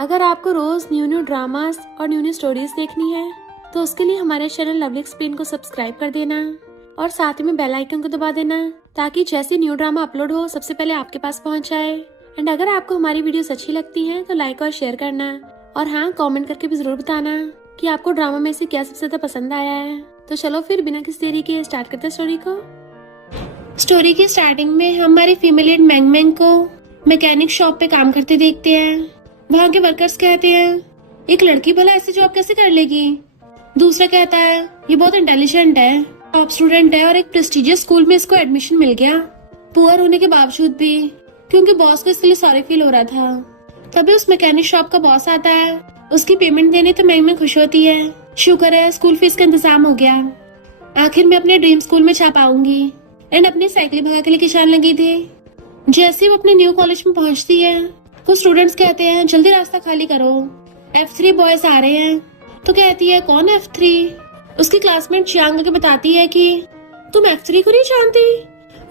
अगर आपको रोज new new dramas और न्यू न्यू स्टोरीज देखनी है तो उसके लिए हमारे चैनल लवली एक्सप्लेन को सब्सक्राइब कर देना और साथ ही में बेल आइकन को दबा देना ताकि जैसे न्यू ड्रामा अपलोड हो सबसे पहले आपके पास पहुंच जाए। एंड अगर आपको हमारी वीडियोस अच्छी लगती हैं तो लाइक और शेयर करना और हाँ, कमेंट करके भी जरूर बताना कि आपको ड्रामा में से क्या सबसे ज्यादा पसंद आया है। तो चलो फिर बिना किसी देरी के स्टार्ट करते हैं स्टोरी को। स्टोरी की स्टार्टिंग में हमारी फीमेल लीड मैंग मैंग को मैकेनिक शॉप पे काम करते देखते हैं। वहाँ के वर्कर्स कहते हैं, एक लड़की भला ऐसी जॉब कैसे कर लेगी। दूसरा कहता है, ये बहुत इंटेलिजेंट है, टॉप स्टूडेंट है और एक प्रेस्टिजियस स्कूल में इसको एडमिशन मिल गया, पुअर होने के बावजूद भी, क्योंकि बॉस को इसके लिए सॉरी फील हो रहा था। तभी उस मैकेनिक शॉप का बॉस आता है, उसकी पेमेंट देने तो मैंग मैंग खुश होती है। शुक्र है स्कूल फीस का इंतजाम हो गया, आखिर मैं अपने ड्रीम स्कूल में छा पाऊंगी। एंड अपनी साइकिल भगा के लेके जाने लगी थी। जैसे वो अपने न्यू कॉलेज में पहुंचती है तो स्टूडेंट्स कहते हैं, जल्दी रास्ता खाली करो, F3 बॉयज आ रहे हैं। तो कहती है, कौन F3? उसकी क्लासमेट चियांग के बताती है कि तुम F3 को नहीं जानती,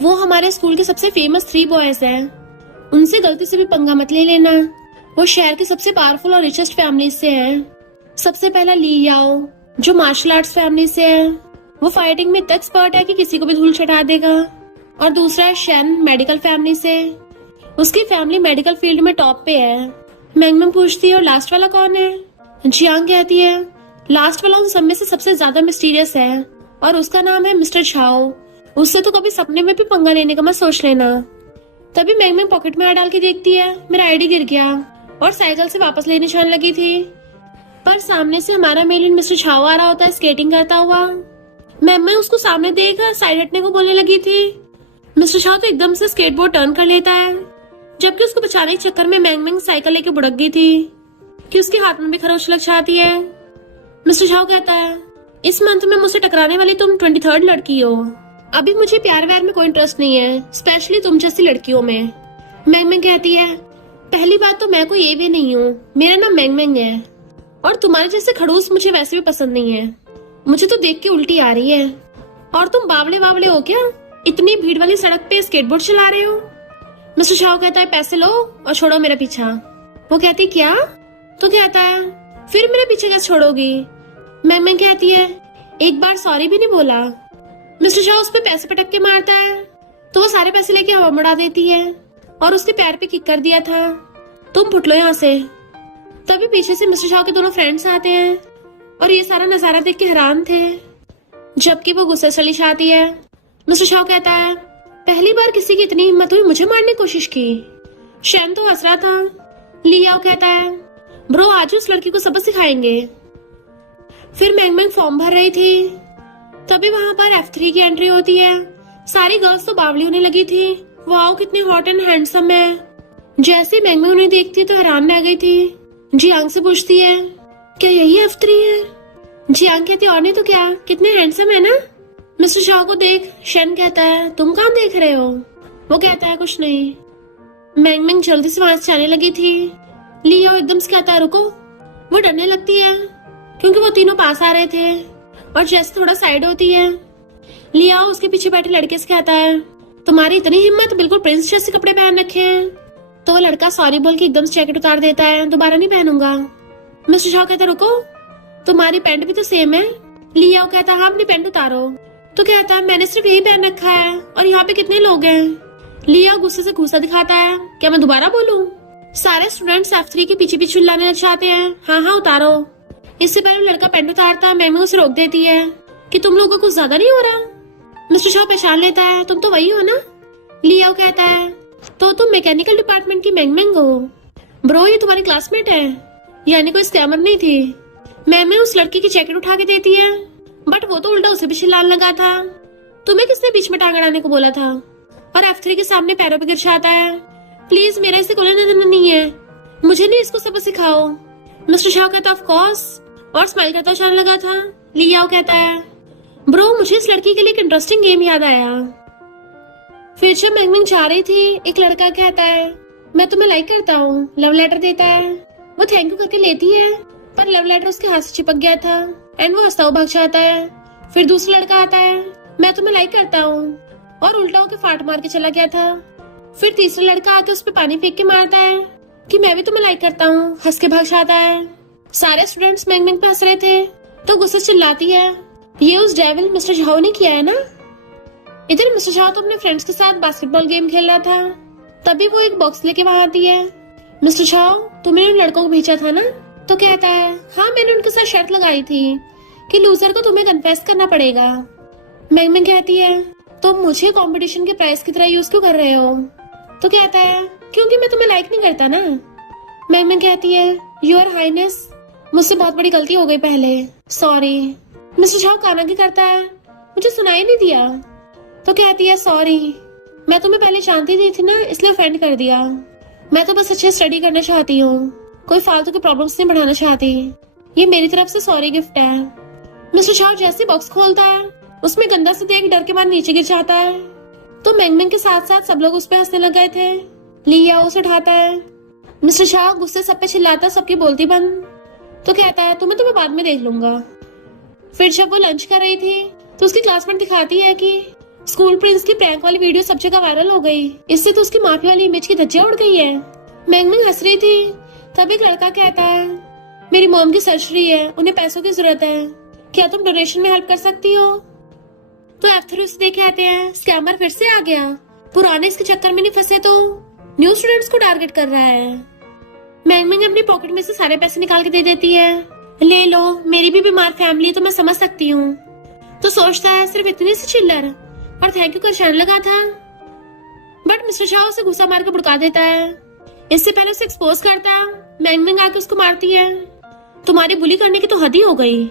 वो हमारे स्कूल के सबसे फेमस 3 बॉयज हैं, उनसे गलती से भी पंगा मत ले लेना। वो शहर के सबसे पावरफुल और रिचेस्ट फैमिली से हैं। सबसे पहला ली याओ जो मार्शल आर्ट्स फैमिली से है, वो फाइटिंग में इतना एक्सपर्ट है कि किसी को भी धूल चटा देगा। और दूसरा है शेन मेडिकल फैमिली से, उसकी फैमिली मेडिकल फील्ड में टॉप पे है। मैंग मैंग पूछती है, और लास्ट वाला कौन है? जियांग कहती है, लास्ट वाला उन सब में से सबसे ज्यादा मिस्टीरियस है और उसका नाम है मिस्टर छाओ, उससे तो कभी सपने में भी पंगा लेने का मत सोच लेना। तभी मैंग मैंग पॉकेट में हाथ डाल के देखती है, मेरा आईडी गिर गया और साइकिल से वापस लेने जाने लगी थी, पर सामने से हमारा मेलिन मिस्टर छाओ आ रहा होता है स्केटिंग करता हुआ। मैंग उसको सामने देखकर साइड हटने को बोलने लगी थी। मिस्टर छाओ तो एकदम से स्केटबोर्ड टर्न कर लेता है, जबकि उसको बचाने के चक्कर में मैंग मैंग साइकिल लेके बुड़क गई थी कि उसके हाथ में भी खरोच लग जाती है। मिस्टर छाओ कहता है, इस मंथ में मुझसे टकराने वाली तुम 23rd लड़की हो, अभी मुझे प्यार व्यार में कोई इंटरेस्ट नहीं है, स्पेशली तुम जैसी लड़कियों में। मैंग मैंग कहती है, पहली बात तो मैं कोई ये भी नहीं हूँ, मेरा नाम मैंग मैंग है और तुम्हारे जैसे खड़ूस मुझे वैसे भी पसंद नहीं है, मुझे तो देख के उल्टी आ रही है। और तुम बावले बावले हो क्या, इतनी भीड़ वाली सड़क पे स्केटबोर्ड चला रहे हो? मिस्टर छाओ कहता है, पैसे लो और छोड़ो मेरा पीछा। वो कहती, क्या? तो कहता है, फिर मेरे पीछे कैसे छोड़ोगी? मैंग मैंग कहती है, एक बार सॉरी भी नहीं बोला। मिस्टर छाओ उस पे पैसे पटक के मारता है तो वो सारे पैसे लेके हवा उड़ा देती है और उसके पैर पे किक कर दिया था, तुम फुट लो यहाँ से। तभी पीछे से मिस्टर छाओ के दोनों फ्रेंड्स आते हैं और ये सारा नजारा देख के हैरान थे, जबकि वो गुस्से से लिशाती है। मिस्टर छाओ कहता है, पहली बार किसी की इतनी हिम्मत हुई मुझे मारने की कोशिश की। शैन तो हंस रहा था। लियाओ कहता है, ब्रो आज उस लड़की को सबक सिखाएंगे। फिर मैंग मैंग फॉर्म भर रही थी, तभी वहां पर F3 की एंट्री होती है। सारी गर्ल्स तो बावली होने लगी थी, वाओ कितने हॉट एंड हैंडसम है। जैसे मैंग मैंग उन्हें देखती तो हैरान रह गई थी। जियांग से पूछती है, क्या यही F3 है? जियांग कहती, और नहीं तो क्या, कितने हैंडसम है ना। मिस्टर छाओ को देख शेन कहता है, तुम कहाँ देख रहे हो? वो कहता है, कुछ नहीं। मैंग मैंग जल्दी से वहां से जाने लगी थी। लियाओ एकदम से कहता है, रुको। वो डरने लगती है क्योंकि वो तीनों पास आ रहे थे और जैसे थोड़ा साइड होती है, लियाओ उसके पीछे बैठे लड़के से कहता है, तुम्हारी इतनी हिम्मत, बिल्कुल प्रिंस जैसे कपड़े पहन रखे हैं। तो वो लड़का सॉरी बोल के एकदम से जैकेट उतार देता है, दोबारा नहीं पहनूंगा। मिस्टर छाओ कहता है, रुको, तुम्हारी पैंट भी तो सेम है। लियाओ कहता है, हाँ अपनी पैंट उतारो। तो कहता है, मैंने सिर्फ यही पहन रखा है और यहाँ पे कितने लोग हैं। लियाओ गुस्से से गुस्सा दिखाता है, क्या मैं दोबारा बोलूं? सारे स्टूडेंट्स F3 के पीछे पीछे चिल्लाने लग जाते हैं, हाँ हाँ उतारो। इससे पहले लड़का पैंट उतारता, मैंग मैंग उसे रोक देती है कि तुम लोगों को कुछ ज्यादा नहीं हो रहा। मिस्टर छाओ पहचान लेता है, तुम तो वही हो ना। लियाओ कहता है, तो तुम मैकेनिकल डिपार्टमेंट की मैंग मैंग हो? ब्रो ये तुम्हारी क्लासमेट है, यानी कोई स्कैमर नहीं थी। मैंग मैंग उस लड़की की जैकेट उठा के देती है, बट वो तो उल्टा उसे भी चिल्लाने लगा था, तुम्हें किसने बीच में टांग अड़ाने को बोला था? और F3 के सामने पैरों पे गिर जाता है, प्लीज मेरा इसे कोई लेना देना नहीं है, मुझे नहीं इसको सबक सिखाओ। मिस्टर छाओ कहता, ऑफ कोर्स, और स्माइल करता चलने लगा था। लियाओ कहता है, ब्रो मुझे इस लड़की के लिए एक इंटरेस्टिंग गेम याद आया। फिर जब मैंग मैंग जा रही थी, एक लड़का कहता है, मैं तुम्हें लाइक करता हूँ, लव लेटर देता है। वो थैंक यू करके लेती है, पर लव लेटर उसके हाथ से चिपक गया था एंड वो हंसता हुआ भाग जाता है। फिर दूसरा लड़का आता है, मैं तुम्हें लाइक करता हूँ, और उल्टा होकर फाट मार के चला गया था। फिर तीसरा लड़का आके उस पर पानी फेंक के मारता है कि मैं भी तुम्हें लाइक करता हूँ। हंस के भाग जाता है। सारे स्टूडेंट्स मैंग मैंग पे हंस रहे थे तो गुस्से से चिल्लाती है, ये उस डेविल मिस्टर झाओ ने किया है ना। इधर मिस्टर झाओ तो अपने फ्रेंड्स के साथ बास्केटबॉल गेम खेल रहा था, तभी वो एक बॉक्स लेके वहां आती है। मिस्टर झाओ, तुमने उन लड़कों को भेजा था ना? तो कहता है, हाँ मैंने उनके साथ शर्त लगाई थी कि लूजर को तुम्हें कन्फेस करना पड़ेगा। मैंग मैंग कहती है, तो मुझे कंपटीशन के प्राइस की तरह यूज क्यों कर रहे हो? तो कहता है, क्योंकि मैं तुम्हें लाइक नहीं करता ना। मैंग मैंग कहती है, योर हाइनेस, मुझसे बहुत बड़ी गलती हो गई पहले, सॉरी। मिस्टर झाओ काना की करता है, मुझे सुनाई नहीं दिया। तो कहती है, सॉरी, मैं तुम्हें पहले जानती नहीं थी ना, इसलिए ऑफेंड कर दिया। मैं तो बस अच्छे स्टडी करना चाहती हूँ, कोई फालतू की प्रॉब्लम्स नहीं बढ़ाना चाहती। ये मेरी तरफ से सॉरी गिफ्ट है। मिस्टर झाओ जैसे बॉक्स खोलता है, उसमें गंदा से देख डर के बाद नीचे गिर जाता है। तो मैंग मैंग के साथ साथ सब लोग उस पर हंसने लग गए थे। लिया उसे उठाता है। मिस्टर झाओ गुस्से सब पे चिल्लाता, सबकी बोलती बंद। तो कहता है, तुम्हें बाद में देख लूंगा। फिर जब वो लंच कर रही थी तो उसकी क्लासमेट दिखाती है कि स्कूल प्रिंस की प्रैंक वाली वीडियो सब जगह वायरल हो गई, इससे तो उसकी माफी वाली इमेज की धज्जियां उड़ गई है। मैंग मैंग हंस रही थी, तब एक लड़का कहता है, मेरी मॉम की सर्जरी है, उन्हें पैसों की जरूरत है, क्या तुम डोनेशन में हेल्प कर सकती हो? तो एफ उसे देख आते हैं, स्कैमर फिर से आ गया, पुराने इसके चक्कर में नहीं फंसे तो न्यू स्टूडेंट्स को टारगेट कर रहा है। मैंग मैंग अपनी पॉकेट में से सारे पैसे निकाल के दे देती है, ले लो, मेरी भी बीमार फैमिली तो मैं समझ सकती हूँ। तो सोचता है सिर्फ इतनी सी चिल्लर और थैंक यू का निशान लगा था। बट मिस्टर शाह उसे गुस्सा मार के भड़का देता है। इससे पहले उसे एक्सपोज करता, मैंग मैंग आके उसको मारती है, तुम्हारी बुली करने की तो हद ही हो गई।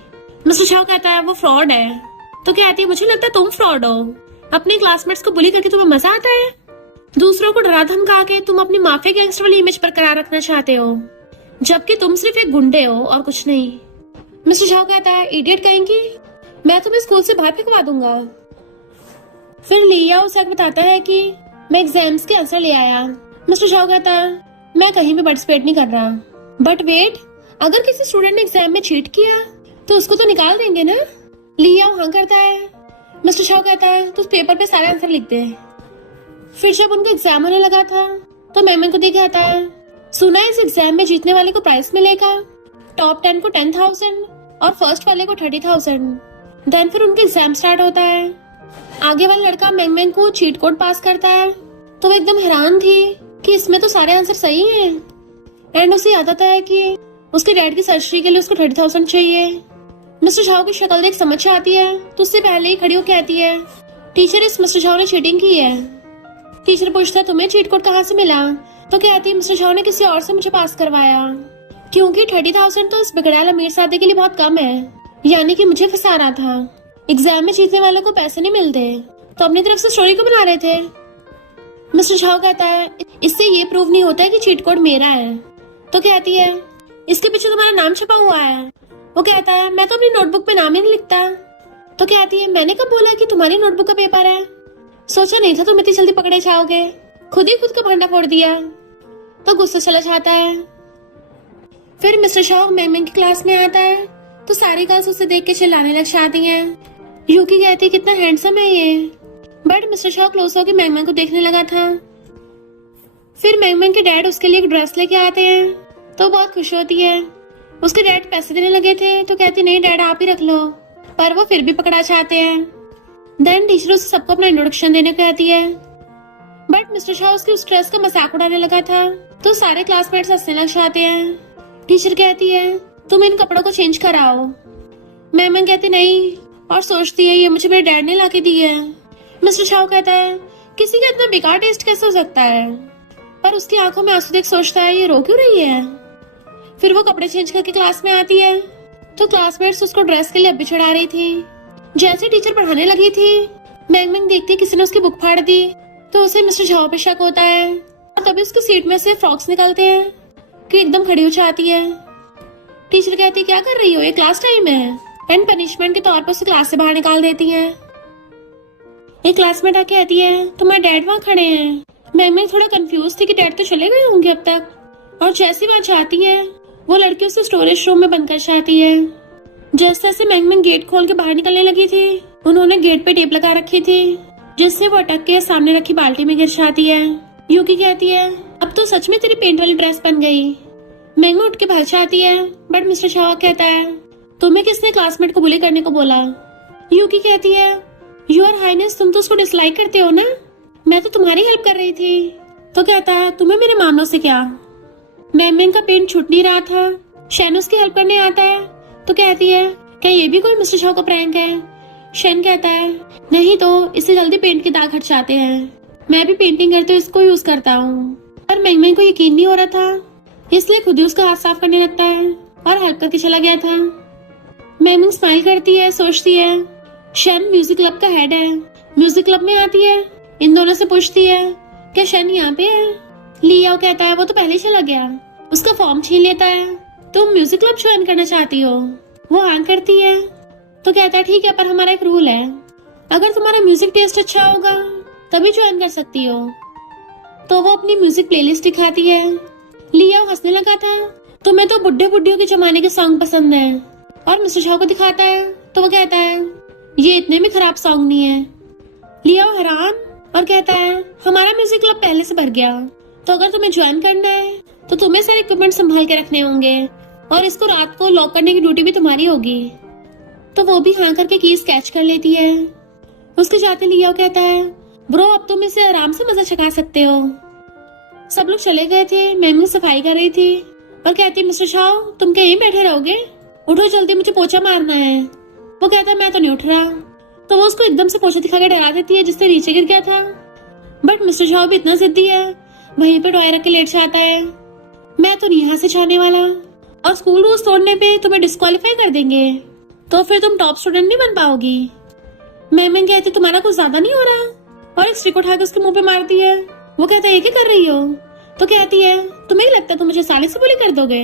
मिस्टर शाह कहता है, वो फ्रॉड है। तो कहती है, मुझे लगता है तुम फ्रॉड हो, अपने क्लासमेट्स को बुली करके तुम्हें मजा आता है, दूसरों को डरा धमका के तुम अपनी माफिया गैंगस्टर वाली इमेज बरकरार रखना चाहते हो, जबकि तुम सिर्फ एक गुंडे हो और कुछ नहीं। मिस्टर शाह कहता है, इडियट कहेंगी, मैं तुम्हें स्कूल से बाहर फेंकवा दूंगा। फिर लिया उसे बताता है कि मैं एग्जाम्स के आंसर ले आया। मिस्टर शाह कहता है, मैं कहीं भी पार्टिसिपेट नहीं कर रहा। बट वेट, अगर किसी स्टूडेंट ने एग्जाम में चीट किया तो उसको तो निकाल देंगे ना? लिया हाँ करता है। मिस्टर शाह कहता है, तो उस पेपर पे सारे आंसर लिख दे। फिर जब उनका एग्जाम होने लगा था तो मैम को देखे आता है, सुना है इस एग्जाम में जीतने वाले को प्राइस मिलेगा, टॉप 10 को 10,000 और फर्स्ट वाले को 30,000। देन फिर उनका एग्जाम स्टार्ट होता है। आगे वाला लड़का मैंग मैंग को चीट कोड पास करता है तो वो एकदम हैरान थी कि इसमें तो सारे आंसर सही हैं। एंड उसे याद आता है कि उसके डैड की सर्जरी के लिए उसको 30,000 चाहिए। मिस्टर झाओ की शक्ल देख समझ आती है तो उससे पहले ही खड़ी होकर कहती है, टीचर इस मिस्टर झाओ ने चीटिंग की है। टीचर पूछता है, तुम्हें चीट कोड कहाँ से मिला? तो कहती है, मिस्टर झाओ ने किसी और से मुझे पास करवाया, क्योंकि 30,000 तो इस बिगड़ैल अमीर सादे के लिए बहुत कम है, यानी कि मुझे फंसा रहा था। एग्जाम में जीतने वालों को पैसे नहीं मिलते तो अपनी तरफ से स्टोरी को बना रहे थे। मिस्टर झाओ कहता है, इससे ये प्रूव नहीं होता है कि चीट कोड मेरा है। तो कहती है, इसके पीछे तुम्हारा नाम छपा हुआ है। वो कहता है, मैं तो अपनी नोटबुक पे नाम ही नहीं लिखता। तो कहती है, मैंने कब बोला कि तुम्हारी नोटबुक का पेपर है? सोचा नहीं था तुम इतनी जल्दी पकड़े जाओगे, खुद ही खुद का भांडा फोड़ दिया। तो गुस्सा चला जाता है। फिर मिस्टर शाह मैंग मैंग की क्लास में आता है तो सारी गर्ल्स उसे देख के चिल्लाने लग जाती हैं। यूकी कहती है, कितना हैंडसम है ये। बट मिस्टर शाह क्लोज होकर मैंग मैंग को देखने लगा था। फिर मैंग मैंग के डैड उसके लिए एक ड्रेस लेके आते हैं तो बहुत खुश होती है। उसके डैड पैसे देने लगे थे तो कहती, नहीं डैड आप ही रख लो, पर वो फिर भी पकड़ा चाहते हैं। देन टीचर उसे सबको अपना इंट्रोडक्शन देने को कहती है। बट मिस्टर शाह उसकी उस ड्रेस का मजाक उड़ाने लगा था तो सारे क्लासमेट्स हंसने लग जाते हैं। टीचर कहती है, तुम इन कपड़ों को चेंज कराओ। मैम कहती नहीं और सोचती है, ये मुझे मेरे डैड ने लाके दी है। मिस्टर शाह कहता है, किसी का इतना बेकार टेस्ट कैसे हो सकता है? पर उसकी आंखों में आंसू देख सोचता है, ये रो क्यों रही है? फिर वो कपड़े चेंज करके क्लास में आती है तो क्लासमेट्स उसको ड्रेस के लिए अभी चढ़ा रही थी। जैसे टीचर पढ़ाने लगी थी, मैंग मैंग देखती किसी ने उसकी बुक फाड़ दी तो उसे मिस्टर झाओ पे शक होता है और तभी उसकी सीट में से फ्रॉक्स निकलते हैं कि एकदम खड़ी हो जाती है। टीचर कहती, क्या कर रही हो, ये क्लास टाइम है। एंड पनिशमेंट के तौर पर उसे क्लास से बाहर निकाल देती है। एक क्लासमेट आके कहती है, तुम्हारे डैड वहाँ खड़े हैं। मैंग थोड़ा कंफ्यूज थी कि डैड तो चले गए होंगे अब तक, और जैसी वहाँ जाती है वो लड़की उसे स्टोरेज रूम में बंद कर जाती है। जैसे जैसे मैंग गेट खोल के बाहर निकलने लगी थी, उन्होंने गेट पे टेप लगा रखी थी जिससे वो अटक के सामने रखी बाल्टी में गिर जाती है। यूकी कहती है अब तो सच में तेरी पेंट वाली ड्रेस बन गई। मैंगमी उठ के भाग जाती है, बट मिस्टर शाह कहता है तुम्हें किसने क्लासमेट को बुली करने को बोला। यूकी कहती है योर हाइनेस तुम तो उसको डिसलाइक करते हो ना, मैं तो तुम्हारी हेल्प कर रही थी। तो कहता है तुम्हें मेरे मामलों से क्या। मैंगमी का पेंट छूट नहीं रहा था, शैन उसकी हेल्प करने आता है। तो कहती है क्या ये भी कोई मिस्टर शाह का प्रैंक है। शैन कहता है नहीं तो इससे जल्दी पेंट के दाग हट जाते हैं, मैं भी पेंटिंग करते हुए इसको यूज करता हूँ। पर मैंगमी को यकीन नहीं हो रहा था, इसलिए खुद ही उसका हाथ साफ करने लगता है और हेल्प करके चला गया था। मैंगमी स्माइल करती है, सोचती है शैन म्यूजिक क्लब का हेड है, म्यूजिक क्लब में आती है। इन दोनों से पूछती है क्या शैन यहाँ पे है। लियाओ कहता है वो तो पहले ही चला गया, उसका फॉर्म छीन लेता है। तुम म्यूजिक क्लब ज्वाइन करना चाहती हो। वो हाँ करती है। तो कहता है ठीक है, पर हमारा एक रूल है, अगर तुम्हारा म्यूजिक टेस्ट अच्छा होगा तभी ज्वाइन कर सकती हो। तो वो अपनी म्यूजिक प्लेलिस्ट दिखाती है। लियाओ हंसने लगा था, तुम्हें तो बुढ़े बुढ़ियों के जमाने के सॉन्ग पसंद है। और मिस्टर शाह को दिखाता है तो वो कहता है ये इतने भी खराब सॉन्ग नहीं है। लियाओ हैरान और कहता है हमारा म्यूजिक क्लब पहले से भर गया, तो अगर तुम्हें ज्वाइन करना है तो तुम्हें सारे इक्विपमेंट संभाल के रखने होंगे और इसको रात को लॉक करने की ड्यूटी भी तुम्हारी होगी। तो वो भी हाँ करके कीज कैच कर लेती है। उसके जाते लियाओ कहता है ब्रो अब तुम इसे आराम से मजा चखा सकते हो। सब लोग चले गए थे, मैंगमी सफाई कर रही थी और कहती मिस्टर शाह तुम क्या यहीं बैठे रहोगे, उठो जल्दी मुझे पोछा मारना है। वो कहता है मैं तो नहीं उठ रहा। तो वो उसको एकदम से पोछा दिखा के डरा देती है जिससे नीचे गिर गया था। बट मिस्टर शाह भी इतना जिद्दी है, वहीं पे टॉय रख के लेट जाता है। मैं तो नहीं यहाँ से जाने वाला, और स्कूल रूल्स तोड़ने पे तुम्हें डिस्क्वालीफाई कर देंगे, तो फिर तुम टॉप स्टूडेंट नहीं बन पाओगी। मैंगमी कहती तुम्हारा कुछ ज्यादा नहीं हो रहा, और एक स्टिक उठा के उसके मुंह पे मारती है। वो कहता है ये क्या कर रही हो। तो कहती है तुम्हें लगता है तुम मुझे साले से बुली कर दोगे।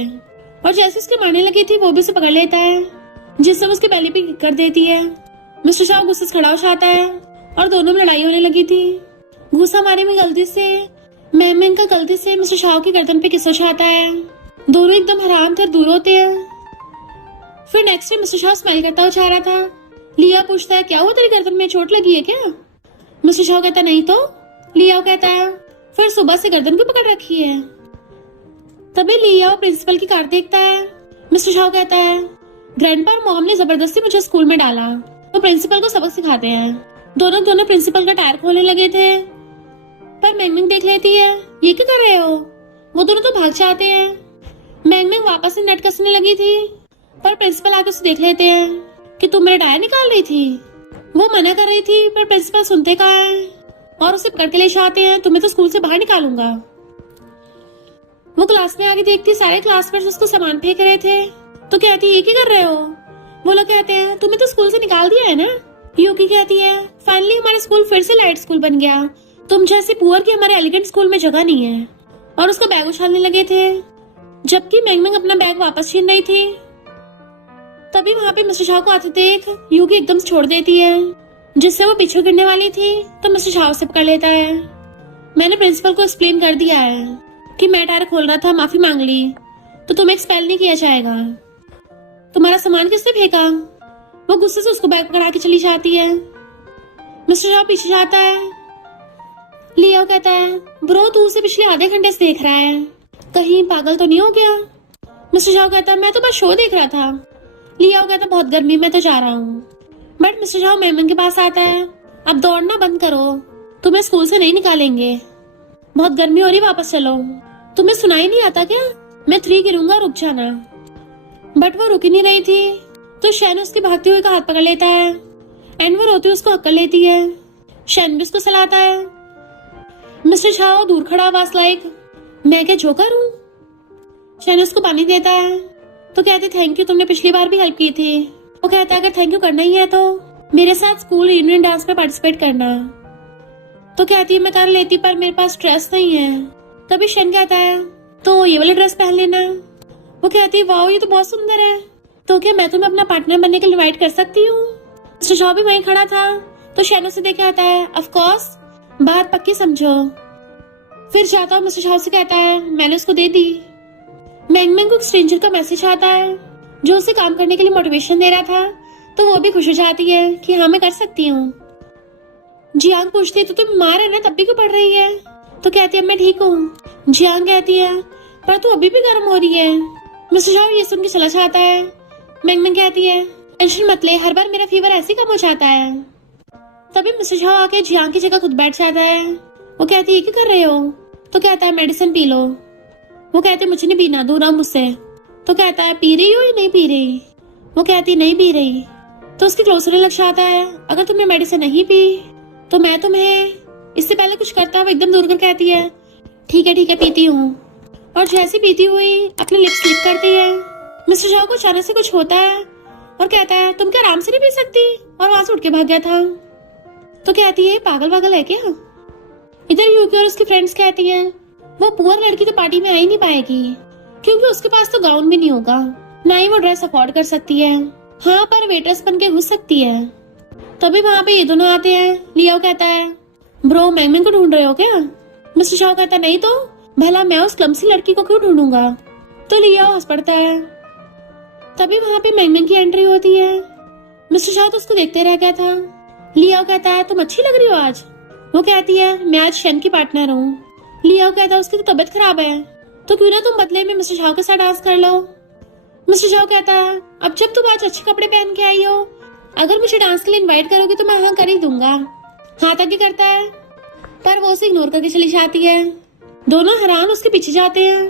और जैसे उसके मारने लगी थी वो भी उसे पकड़ लेता है, जिससे उसके बैली पे किक कर देती है। मिस्टर शाह गुस्से से खड़ा हो जाता है और दोनों में लड़ाई होने लगी थी। गुस्सा मारे में गलती से मैंगमी का गलती से मिस्टर शाह की गर्दन पे किस हो जाता है। दोनों एकदम हराम थे, दूर होते हैं। फिर next day mister Shah smile करता हुआ जा रहा था। लिया पूछता है क्या हुआ तेरी गर्दन में चोट लगी है क्या। मिस्टर शाह कहता नहीं तो। लिया कहता है फिर सुबह से गर्दन क्यों पकड़ रखी है। तभी लिया प्रिंसिपल की कार देखता है। मिस्टर शाह कहता है ग्रैंडपा और मॉम ने जबरदस्ती मुझे स्कूल में डाला, वो प्रिंसिपल को सबक सिखाते हैं। दोनों प्रिंसिपल का टायर खोलने लगे थे, पर मैंगमी देख लेती है ये क्या कर रहे हो। वो दोनों तो भाग जाते हैं। मैंगमी वापस से नेट कसने लगी थी, पर प्रिंसिपल आके उसे देख लेते हैं कि तुम मेरे टायर निकाल रही थी। वो मना कर रही थी पर प्रिंसिपल सुनते कहाँ है और उसे पकड़ के ले जाते हैं, तुम्हें तो स्कूल से बाहर निकालूंगा। वो क्लास में आके देखती सारे क्लासमेट्स उसको सामान फेंक रहे थे। तो कहती ये क्या कर रहे हो। वो लोग कहते हैं तुम्हें तो स्कूल से निकाल दिया है ना। यूकी कहती है फाइनली हमारा स्कूल फिर से लाइट स्कूल बन गया, तुम जैसे पुअर की हमारे एलिगेंट स्कूल में जगह नहीं है। और उसका बैग उछालने लगे थे, जबकि मैंगमी अपना बैग वापस छीन रही थी। तभी वहाँ पे मिस्टर शाह को आते देख यूकी एकदम से छोड़ देती है, जिससे वो पीछे गिरने वाली थी। तो मिस्टर शाह उसे पकड़ लेता है। मैंने प्रिंसिपल को एक्सप्लेन कर दिया है कि मैं टायर खोल रहा था, माफी मांग ली, तो तुम्हें एक्सपेल नहीं किया जाएगा। तुम्हारा सामान किसने फेंका। वो गुस्से से उसको बैग पकड़ा के चली जाती है। मिस्टर शाह पीछे जाता है। लियो कहता है ब्रो तू उसे पिछले आधे घंटे से देख रहा है, कहीं पागल तो नहीं हो गया। मिस्टर शाह कहता है मैं तो बस शो देख रहा था। लियो कहता बहुत गर्मी में तो जा रहा हूँ। बट मिस्टर शाह मैमन के पास आता है, अब दौड़ना बंद करो, तुम्हें स्कूल से नहीं निकालेंगे, बहुत गर्मी हो रही, वापस चलो। तुम्हें सुनाई नहीं आता क्या, मैं 3 गिरूंगा, रुक जाना। बट वो रुक ही नहीं रही थी, तो शैन उसके भागते हुए का हाथ पकड़ लेता है एंड वो रोती हुई उसको हक्कल लेती है। शैन भी उसको सलाता है। मिस्टर शाह दूर खड़ा आवाज लाइक मैं क्या जोकर हूँ। शैन उसको पानी देता है तो कहते थैंक यू, तुमने पिछली बार भी हेल्प की थी। वो कहता है अगर थैंक यू करना ही है तो मेरे साथ स्कूल यूनियन डांस में पार्टिसिपेट करना। तो कहती है मैं कर लेती पर मेरे पास ड्रेस नहीं है। तभी शैन कहता है तो ये वाली ड्रेस पहन लेना। वो कहती है वाओ ये तो बहुत सुंदर है, तो क्या मैं तुम्हें अपना पार्टनर बनने के लिए इनवाइट कर सकती हूँ। मिस्टर शाह भी वहीं खड़ा था, तो शैन उसे देख के आता है ऑफ कोर्स, बात पक्की समझो। फिर जाता हूँ मिस्टर शाह से कहता है मैंने उसको दे दी। मैंगमी को एक स्ट्रेंजर का मैसेज आता है जो उसे काम करने के लिए मोटिवेशन दे रहा था, तो वो भी खुश हो जाती है कि हाँ मैं कर सकती हूँ। जियांग पूछती है तो तुम बीमार है ना, तब भी क्यों पढ़ रही है। तो कहती है मैं ठीक हूँ। जियांग कहती है पर तू अभी भी गर्म हो रही है। मिस्टर शाओ ये सुन के चला जाता है। मैंगमैंग कहती है टेंशन मत ले, हर बार मेरा फीवर ऐसे ही कम हो जाता है। तभी मिस्टर शाओ आके जियांग की जगह खुद बैठ जाता है। वो कहती है क्या कर रहे हो? तो कहता है मेडिसिन पी लो। वो कहते मुझे नहीं पीना, दूर रहो मुझसे। तो कहता है पी रही हो या नहीं पी रही? वो कहती नहीं पी रही। तो उसके क्लोज होने लग जाता है। अगर तुमने मेडिसिन नहीं पी तो मैं तुम्हें, इससे पहले कुछ करता है वो एकदम दूर कर कहती है ठीक है पीती हूँ। और जैसी पीती हुई अपने लिप्स लिक करती है। मिस्टर शाओ को अचानक से कुछ होता है और कहता है तुम क्या आराम से नहीं पी सकती? और वहां से उठ के भाग गया था। तो कहती है पागल है क्या? इधर यूकी और उसकी फ्रेंड्स कहती हैं वो पुअर लड़की तो पार्टी में आ ही नहीं पाएगी क्योंकि उसके पास तो गाउन भी नहीं होगा, ना ही वो ड्रेस अफोर्ड कर सकती है। हाँ पर वेट्रेस बन के घुस सकती है। तभी वहाँ पे ये दोनों आते हैं। लियाओ कहता है ब्रो मैंगमैंग को ढूंढ रहे हो क्या? मिस्टर शाओ कहता नहीं तो भला मैं उस क्लमसी लड़की को क्यों ढूंढूंगा? तो लियाओ हंस पड़ता है। तभी वहाँ पे मैंगमैंग की एंट्री होती है। मिस्टर शाओ तो उसको देखते रह गया था। लियाओ कहता है तुम अच्छी लग रही हो आज। वो कहती है मैं आज शेन की पार्टनर हूँ। लियाओ कहता है उसकी तो तबीयत खराब है, तो क्यों ना तुम बदले में मिस्टर शाओ के साथ डांस कर लो। मिस्टर शाओ कहता है अब जब तुम आज अच्छे कपड़े पहन के आई हो, अगर मुझे डांस के लिए इनवाइट करोगी तो मैं हाँ कर ही दूंगा। हाँ तक ही करता है पर वो उसे इग्नोर करके चली जाती है। दोनों हैरान उसके पीछे जाते हैं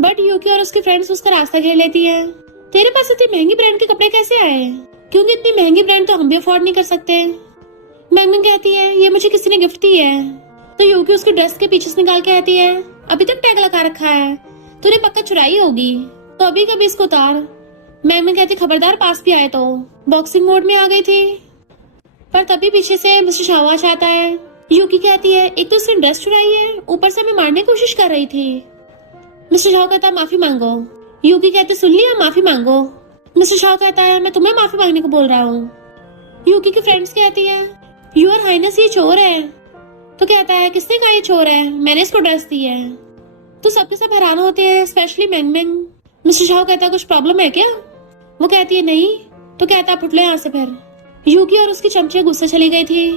बट यूकी और उसके फ्रेंड्स उसका रास्ता घेर लेती है। तेरे पास इतनी महंगी ब्रांड के कपड़े कैसे आए? क्योंकि इतनी महंगी ब्रांड तो हम भी अफोर्ड नहीं कर सकते। मैंगमैंग कहती है ये मुझे किसी ने गिफ्ट दी है। तो यूकी उसके ड्रेस के पीछे से निकाल के कहती है अभी तक टैग लगा रखा है, तूने पक्का चुराई होगी, तो अभी कभी इसको उतार। मैंगमैंग कहती खबरदार पास भी आए तो। बॉक्सिंग मोड में आ गई थी पर तभी पीछे से मिस्टर शाओ आ जाता है। यूकी कहती है एक तो उसने ड्रेस चुराई है, ऊपर से हमें मारने की कोशिश कर रही थी। मिस्टर शाओ कहता माफी मांगो। यूकी कहते सुन लिया, माफी मांगो। मिस्टर शाओ कहता है मैं तुम्हें माफी मांगने को बोल रहा हूँ। यूकी की फ्रेंड्स कहती है यूर हाइनेस ये चोर है। तो कहता है किसने कहा ये चोर है? मैंने इसको ड्रेस दी है। तो सबके सब हैरान होते हैं, स्पेशली मैंगमैंग। मिस्टर शाओ कहता है कुछ प्रॉब्लम है क्या? वो कहती है नहीं। तो कहता है फुटलो यहाँ से फिर। यूकी और उसकी चमचे गुस्से चली गई थी।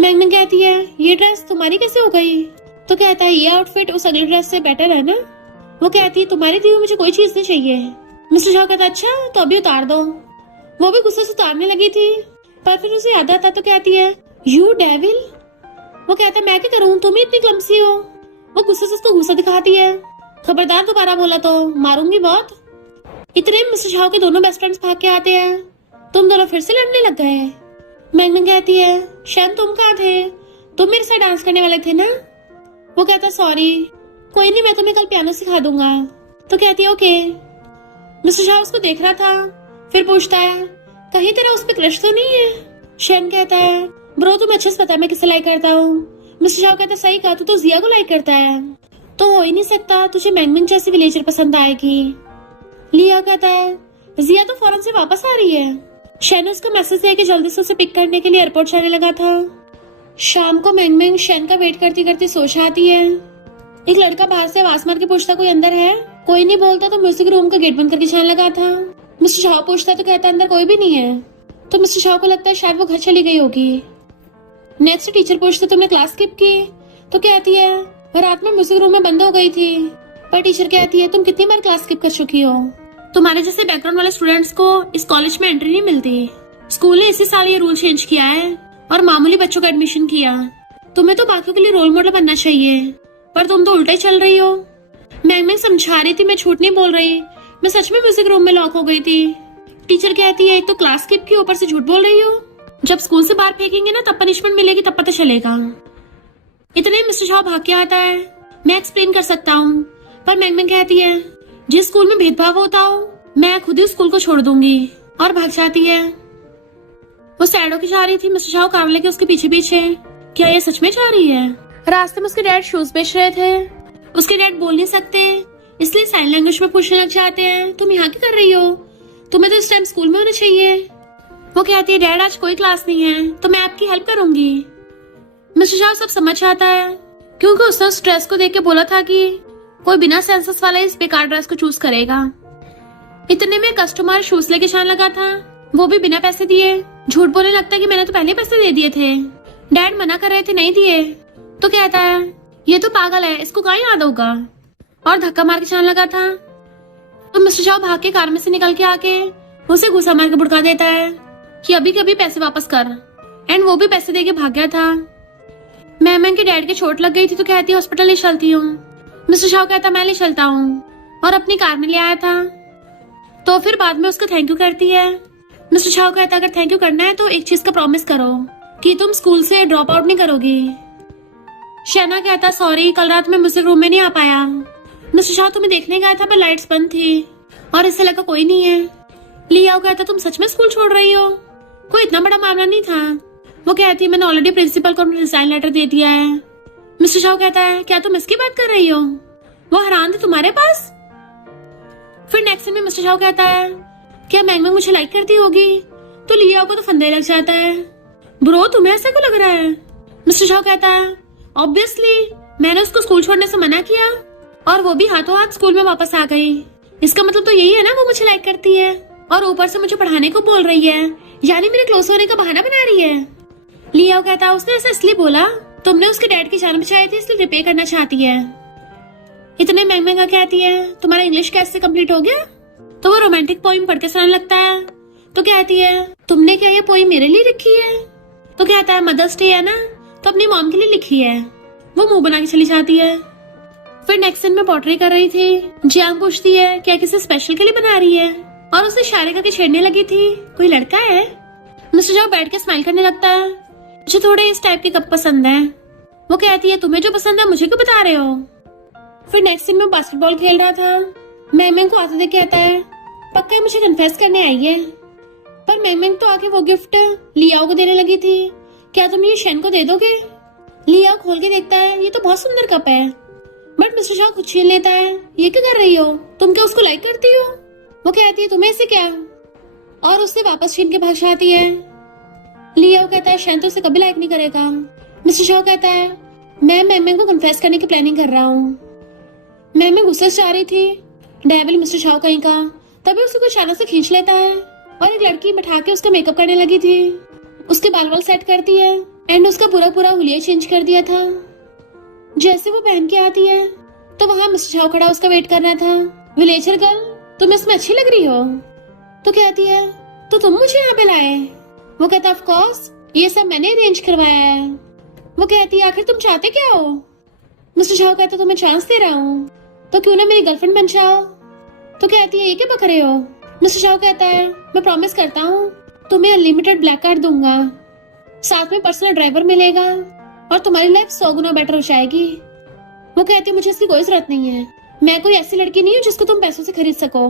मैंगमैंग कहती है ये ड्रेस तुम्हारी कैसे हो गई? तो कहता है ये आउटफिट उस अगली ड्रेस से बेटर है ना। वो कहती है तुम्हारी दी हुई मुझे कोई चीज नहीं चाहिए। मिस्टर शाओ कहता अच्छा तो अभी उतार दो। वो भी गुस्से से उतारने लगी थी पर फिर उसे याद आता तो कहती है यू डेविल। वो कहता है मैं क्या करूँ, तुम ही इतनी क्लमसी हो। वो गुस्से से उसको गुस्सा दिखाती है। खबरदार दोबारा बोला तो मारूंगी बहुत। इतने में मिस्टर शाओ के दोनों बेस्ट फ्रेंड्स भाग के आते हैं। तुम दोनों फिर से लड़ने लग गए। मैंगमैंग कहती है शायद तुम कहाँ थे? तुम मेरे साथ डांस करने वाले थे ना। वो कहता सॉरी, कोई नहीं मैं तुम्हें कल पियानो सिखा दूंगा। तो कहती है ओके। मिस्टर शाओ उसको देख रहा था, फिर पूछता है कहीं तेरा उस पर क्रश तो नहीं है? शेन कहता है ब्रो तुम्हें अच्छे से पता है मैं किसे लाइक करता हूँ। मिस्टर शाओ कहता है सही कहा, तू तो जिया को लाइक करता है। तो हो ही नहीं सकता, तुझे मैंगमैंग जैसी विलेजर पसंद आएगी। लिया कहता है जिया तो फौरन से वापस आ रही है। शेन ने उसको मैसेज दिया कि जल्दी से उसे पिक करने के लिए एयरपोर्ट जाने लगा था। शाम को मैंगमैंग शेन का वेट करती करती सो जाती है। एक लड़का बाहर से आवाज मार के पूछता कोई अंदर है? कोई नहीं बोलता तो म्यूजिक रूम का गेट बंद करके जाने लगा था। मिस्टर शाओ पूछता तो कहता अंदर कोई भी नहीं है। तो मिस्टर शाओ को लगता है शायद वो घर चली गई होगी। नेक्स्ट टीचर पूछते तुमने क्लास स्किप की? तो कहती है वो रात में म्यूजिक रूम में बंद हो गई थी। पर टीचर कहती है तुम कितनी बार क्लास स्किप कर चुकी हो? तुम्हारे जैसे बैकग्राउंड वाले स्टूडेंट्स को इस कॉलेज में एंट्री नहीं मिलती। स्कूल ने इसी साल ये रूल चेंज किया है और मामूली बच्चों का एडमिशन किया। तुम्हें तो बाकियों के लिए रोल मॉडल बनना चाहिए, पर तुम तो उल्टा ही चल रही हो। मैंगमैंग समझा रही थी मैं झूठ नहीं बोल रही, मैं सच में म्यूजिक रूम में लॉक हो गई थी। टीचर कहती है एक तो क्लास स्किप की, ऊपर से झूठ बोल रही हो। जब स्कूल से बाहर फेंकेंगे ना तब पनिशमेंट मिलेगी, तब पता चलेगा। इतने मिस्टर शाओ भाग के आता है। मैं एक्सप्लेन कर सकता हूँ, पर मैंगमैंग कहती है जिस स्कूल में भेदभाव होता हो मैं खुद ही उस स्कूल को छोड़ दूंगी, और भाग जाती है। वो सैड होके जा रही थी, मिस्टर शाओ कार लेके उसके पीछे पीछे। क्या ये सच में जा रही है? रास्ते में उसके डैड शूज बेच रहे थे। उसके डैड बोल नहीं सकते इसलिए साइन लैंग्वेज में पूछने लग जाते हैं तुम यहाँ क्या कर रही हो? तुम्हें तो इस टाइम स्कूल में होना चाहिए। वो कहती है डैड आज कोई क्लास नहीं है तो मैं आपकी हेल्प करूंगी। मिस्टर शाओ सब समझ आता है क्योंकि उसने उस ड्रेस को देख के बोला था कि कोई बिना सेंसस वाला इस बेकार ड्रेस को चूज करेगा। इतने में कस्टमर शूज लेके जाने लगा था, वो भी बिना पैसे दिए। झूठ बोलने लगता है कि मैंने तो पहले पैसे दे दिए थे। डैड मना कर रहे थे नहीं दिए। तो कहता है ये तो पागल है, इसको कहाँ याद होगा, और धक्का मार के चलने लगा था। तो मिस्टर शाओ भाग के कार में से निकल के आके उसे गुस्सा मार के भुड़का देता है कि अभी कभी पैसे वापस कर, एंड वो भी पैसे दे के भाग गया था। मैमन के डैड के चोट लग गई थी तो कहती है हॉस्पिटल ले चलती हूँ। मिस्टर शाओ कहता मैं ले चलता हूँ, और अपनी कार में ले आया था। तो फिर बाद में उसका थैंक यू करती है। मिस्टर शाओ कहता अगर थैंक यू करना है तो एक चीज का प्रॉमिस करो कि तुम स्कूल से ड्रॉप आउट नहीं करोगी। शैना कहता सॉरी, कल रात में म्यूजिक रूम में नहीं आ पाया। मिस्टर शाओ तुम्हें देखने गया था पर लाइट्स बंद थी और इससे लगा कोई नहीं है। लियाओ कहता तुम सच में स्कूल छोड़ रही हो, कोई इतना बड़ा मामला नहीं था। वो कहती है मैंने ऑलरेडी प्रिंसिपल को रिजाइन लेटर दे दिया है। मिस्टर शाओ कहता है क्या तुम इसकी बात कर रही हो, वो हैरान थे तुम्हारे पास। फिर नेक्स्ट में मिस्टर शाओ कहता है क्या मैंगमैंग मुझे लाइक करती होगी, तो लियाओ को तो फंदे लग जाता है। ब्रो तुम्हें ऐसा क्यों लग रहा है। मिस्टर शाओ कहता है ऑब्वियसली मैंने उसको स्कूल छोड़ने से मना किया और वो भी हाथों हाथ स्कूल में वापस आ गई। इसका मतलब तो यही है ना वो मुझे लाइक करती है और ऊपर से मुझे पढ़ाने को बोल रही है, यानी मेरे क्लोज होने का बहाना बना रही है। लियाओ कहता उसने ऐसा इसलिए बोला तुमने उसके डैड की जान बचाई थी इसलिए रिपे करना चाहती है। इतने महंगा कहती है तुम्हारा इंग्लिश कैसे कंप्लीट हो गया। तो वो रोमांटिक पोइम पढ़ के सुनाने लगता है। तो कहती है तुमने क्या ये पोइम मेरे लिए लिखी है। तो कहता है मदर्स डे है ना तो अपनी मॉम के लिए लिखी है। वो मुंह बना के चली जाती है। फिर नेक्स्ट सीन में पोट्री कर रही थी। जियांग पूछती है क्या किसी स्पेशल के लिए बना रही है, और उसे इशारे करके छेड़ने लगी थी कोई लड़का है। मिस्टर जाओ बैठ के स्माइल करने लगता है मुझे थोड़े इस टाइप के कप पसंद है। वो कहती है तुम्हें जो पसंद है मुझे क्यों बता रहे हो। फिर नेक्स्ट सीन में बास्केटबॉल खेल रहा था। मैंगमैंग को आते देख कहता है पक्का है मुझे कन्फेस करने आई है। पर मैंगमैंग तो आके वो गिफ्ट लियाओ को देने लगी थी, क्या तुम ये शेन को दे दोगे। लियाओ खोल के देखता है ये तो बहुत सुंदर कप है, बट मिस्टर शाओ खुद छीन लेता है। ये क्या कर रही हो, तुम क्या उसको लाइक करती हो। वो कहती है तुम्हें इससे क्या, और उससे वापस छीन के भाग जाती है। लियाओ कहता है शेन तो उसे कभी लाइक नहीं करेगा। मिस्टर शाओ कहता है मैं मैंगमैंग को कन्फेस करने की प्लानिंग कर रहा हूँ। मैंगमैंग गुस्से से जा रही थी, डेविल मिस्टर शाओ कहीं का। तभी उसे कोई अचानक से खींच लेता है और एक लड़की बैठा के उसका मेकअप करने लगी थी। उसके बाल वाल सेट करती है एंड उसका पूरा हुलिया चेंज कर दिया था। जैसे वो पहन के आती है तो वहाँ मिस्टर शाओ खड़ा उसका वेट कर रहा था। विलेजर गर्ल तुम इसमें अच्छी लग रही हो। तो कहती है तो तुम मुझे यहाँ पे लाए। वो कहता ऑफ कोर्स ये सब मैंने अरेंज करवाया है। वो कहती है आखिर तुम चाहते क्या हो। मिस्टर शाओ कहता तुम्हें चांस दे रहा हूँ तो क्यों ना मेरी गर्लफ्रेंड बन जाओ। तो कहती है ये क्या बक रहे हो। मिस्टर शाओ कहता है मैं प्रॉमिस करता हूँ तुम्हें अनलिमिटेड ब्लैक कार्ड दूंगा, साथ में पर्सनल ड्राइवर मिलेगा और तुम्हारी लाइफ 100 गुना बेटर हो जाएगी। वो कहती है मुझे इसकी कोई जरूरत नहीं है, मैं कोई ऐसी लड़की नहीं हूँ जिसको तुम पैसों से खरीद सको।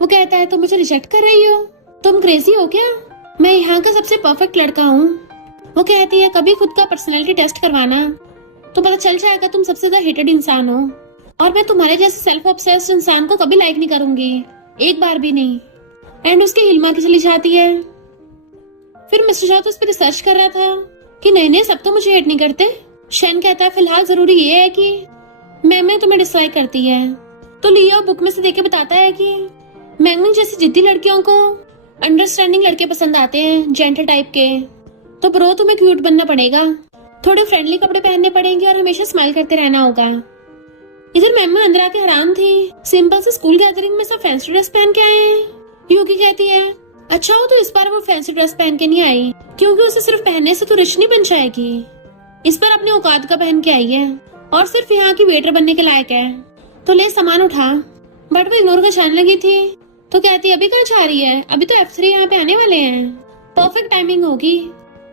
वो कहता है तुम मुझे रिजेक्ट कर रही हो, तुम क्रेजी हो क्या, मैं यहाँ का सबसे परफेक्ट लड़का हूँ। वो कहती है कभी खुद का पर्सनैलिटी टेस्ट करवाना तो पता चल जाएगा तुम सबसे ज्यादा हेटेड इंसान हो, और मैं तुम्हारे जैसे सेल्फ ऑब्सेस्ड इंसान को कभी लाइक नहीं करूंगी, एक बार भी नहीं। एंड उसके हिलमा की चली जाती है। फिर मिस्टर शाओ तो उस पर रिसर्च कर रहा था कि नहीं सब तो मुझे हेट नहीं करते। शेन कहता है फिलहाल जरूरी ये है कि मैंगमैंग तुम्हें डिसलाइक करती है। तो लियाओ बुक में से देख के बताता है कि मैंगमैंग जैसी जिद्दी लड़कियों को अंडरस्टैंडिंग लड़के पसंद आते हैं, जेंटल टाइप के। तो ब्रो तुम्हें क्यूट बनना पड़ेगा, थोड़े फ्रेंडली कपड़े पहनने पड़ेंगे और हमेशा स्माइल करते रहना होगा। इधर मैम अंदर आके हैरान थी, सिंपल से स्कूल गैदरिंग में सब फैंसी ड्रेस पहन के आए हैं। यूकी कहती है अच्छा हो तो इस बार वो फैंसी ड्रेस पहन के नहीं आई क्योंकि उसे सिर्फ पहनने से तो रिच नहीं बन जाएगी। इस बार अपने औकात का पहन के आई है और सिर्फ यहाँ की वेटर बनने के लायक है। तो ले सामान उठा, बट वो इग्नोर कर जाने लगी थी। तो कहती अभी कहाँ जा रही है, अभी तो F3 यहाँ पे आने वाले हैं, परफेक्ट टाइमिंग होगी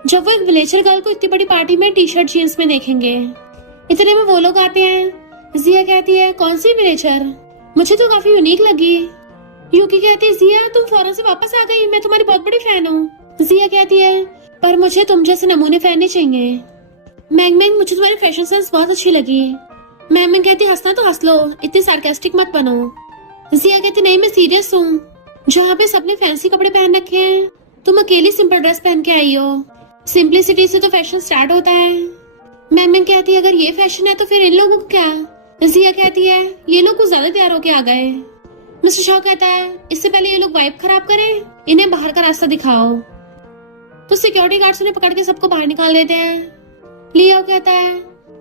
जब वो एक विलेजर गर्ल को इतनी बड़ी पार्टी में टी शर्ट जीन्स में देखेंगे। इतने में वो लोग आते हैं। जिया कहती है कौन सी विलेजर, मुझे तो काफी यूनिक लगी। यूकी कहती है जिया तुम फौरन से वापस आ गई, मैं तुम्हारी बहुत बड़ी फैन हूँ। जिया कहती है पर मुझे तुम जैसे नमूने फैन नहीं चाहिए। मैंगमैंग मुझे तुम्हारी फैशन सेंस बहुत अच्छी लगी। मैंगमैंग कहती हंसना तो हंस लो, इतनी सार्कास्टिक मत बनो। जिया कहती नहीं मैं सीरियस हूँ, जहाँ पे सबने फैंसी कपड़े पहन रखे हैं तुम अकेली सिंपल ड्रेस पहन के आई हो। सिंपलिसिटी से तो फैशन स्टार्ट होता है। मैंगमैंग कहती है अगर ये फैशन है तो फिर इन लोगों को क्या। जिया कहती है ये लोग कुछ ज्यादा तैयार होके आ गए। मिस्टर शाओ कहता है इससे पहले ये लोग वाइब खराब करें, इन्हें बाहर का रास्ता दिखाओ। तो सिक्योरिटी गार्ड्स उन्हें पकड़ के सबको बाहर निकाल देते हैं। लियाओ कहता है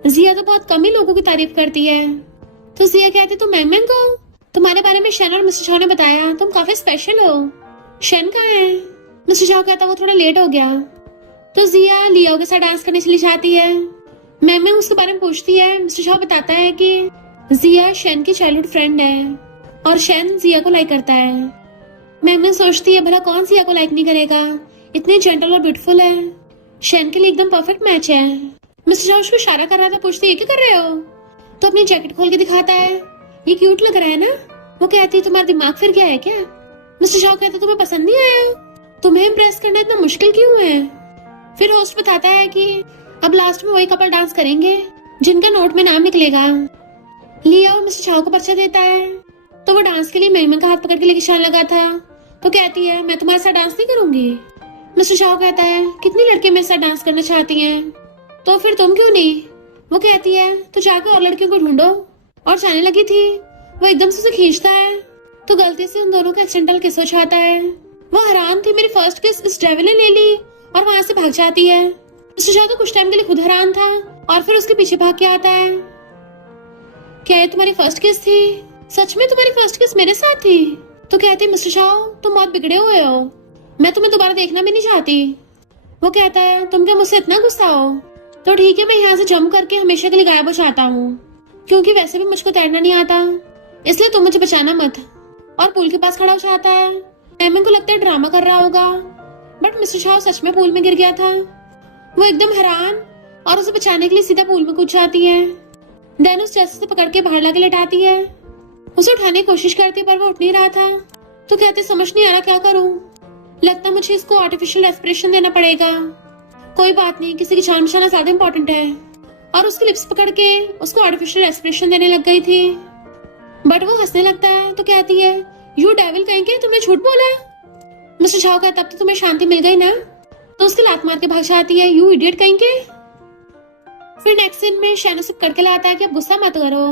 जिया तो बहुत कम ही लोगों की तारीफ करती है। तो जिया कहती तुम मैंग को तुम्हारे बारे में शन और मिस्टर शाओ ने बताया, तुम काफी स्पेशल हो। शन कहाँ है? मिस्टर शाओ कहता वो थोड़ा लेट हो गया। तो जिया लियाओ के साथ डांस करने चली जाती है। मैंग उसके बारे में पूछती है। मिस्टर शाओ बताता है कि जिया शन की चाइल्डहुड फ्रेंड है और शन जिया को लाइक करता है। मैंग सोचती है भला कौन जिया को लाइक नहीं करेगा, इतनी जेंटल और ब्यूटीफुल है, शन के लिए एकदम परफेक्ट मैच है। मिस्टर शाओ उसको इशारा कर रहा था, पूछती है क्या कर रहे हो? तो अपनी जैकेट खोल के दिखाता है, ये क्यूट लग रहा है ना। वो कहती है तुम्हारा दिमाग फिर गया है क्या? मिस्टर शाओ कहता तुम्हें पसंद नहीं आया? तुम्हें इम्प्रेस करना इतना मुश्किल क्यों है? फिर होस्ट बताता है कि अब लास्ट में वही कपल डांस करेंगे जिनका नोट में नाम निकलेगा। लिया और मिस्टर शाओ को पर्चा देता है। तो वो डांस के लिए मैंग का हाथ पकड़ के लेके चलने लगा था। तो कहती है मैं तुम्हारे साथ डांस नहीं करूंगी। मिस्टर शाओ कहता है कितनी लड़के मेरे साथ डांस करना चाहती हैं, तो फिर तुम क्यों नहीं? वो कहती है तो जाके और लड़कियों को ढूंढो। और जाने लगी थी, वो एकदम से उसे खींचता है तो गलती से उन दोनों का एक्सीडेंटल किस हो जाता है। वो हैरान थी, मेरी फर्स्ट किस इस डेविल ने ले ली, और वहां से भाग जाती है। मिस्टर शाओ तो कुछ टाइम के लिए खुद हैरान था और फिर उसके पीछे भाग के आता है। क्या ये तुम्हारी फर्स्ट किस थी? सच में तुम्हारी फर्स्ट किस मेरे साथ थी? तो कहती मिस्टर शाओ तुम बहुत बिगड़े हुए हो, मैं तुम्हें दोबारा देखना भी नहीं चाहती। वो कहता है तुम क्या मुझसे इतना गुस्सा हो? तो ठीक है मैं यहाँ से जंप करके हमेशा के लिए गायब हो जाता हूँ, क्योंकि वैसे भी मुझको तैरना नहीं आता, इसलिए तुम मुझे बचाना मत। और पूल के पास खड़ा हो जाता है। मैंग को लगता है ड्रामा कर रहा होगा, बट मिस्टर शाओ सच में पूल में गिर गया था। वो एकदम हैरान और उसे बचाने के लिए सीधा पूल में कूद जाती है। देन उस जैसे से पकड़ के बाहर लाके लेटाती है। उसे उठाने की कोशिश करती है पर वो उठ नहीं रहा था। तो कहते समझ नहीं आ रहा क्या करूं, लगता मुझे इसको आर्टिफिशियल रेस्पिरेशन देना पड़ेगा। कोई बात नहीं, किसी की जान बचाना ज्यादा इम्पोर्टेंट है। और उसकी लिप्स पकड़ के उसको आर्टिफिशियल रेस्पिरेशन देने लग गई थी, बट वो हंसने लगता है। तो कहती है यू डेविल कहीं के, तुमने झूठ बोला। मिस्टर शाओ का तब तो तुम्हें शांति मिल गई ना? तो उसकी लात मार के भाग जाती है, यू इडियट कहीं के। फिर नेक्स्ट सीन में शैनो से पकड़ के लाता है कि अब गुस्सा मत करो,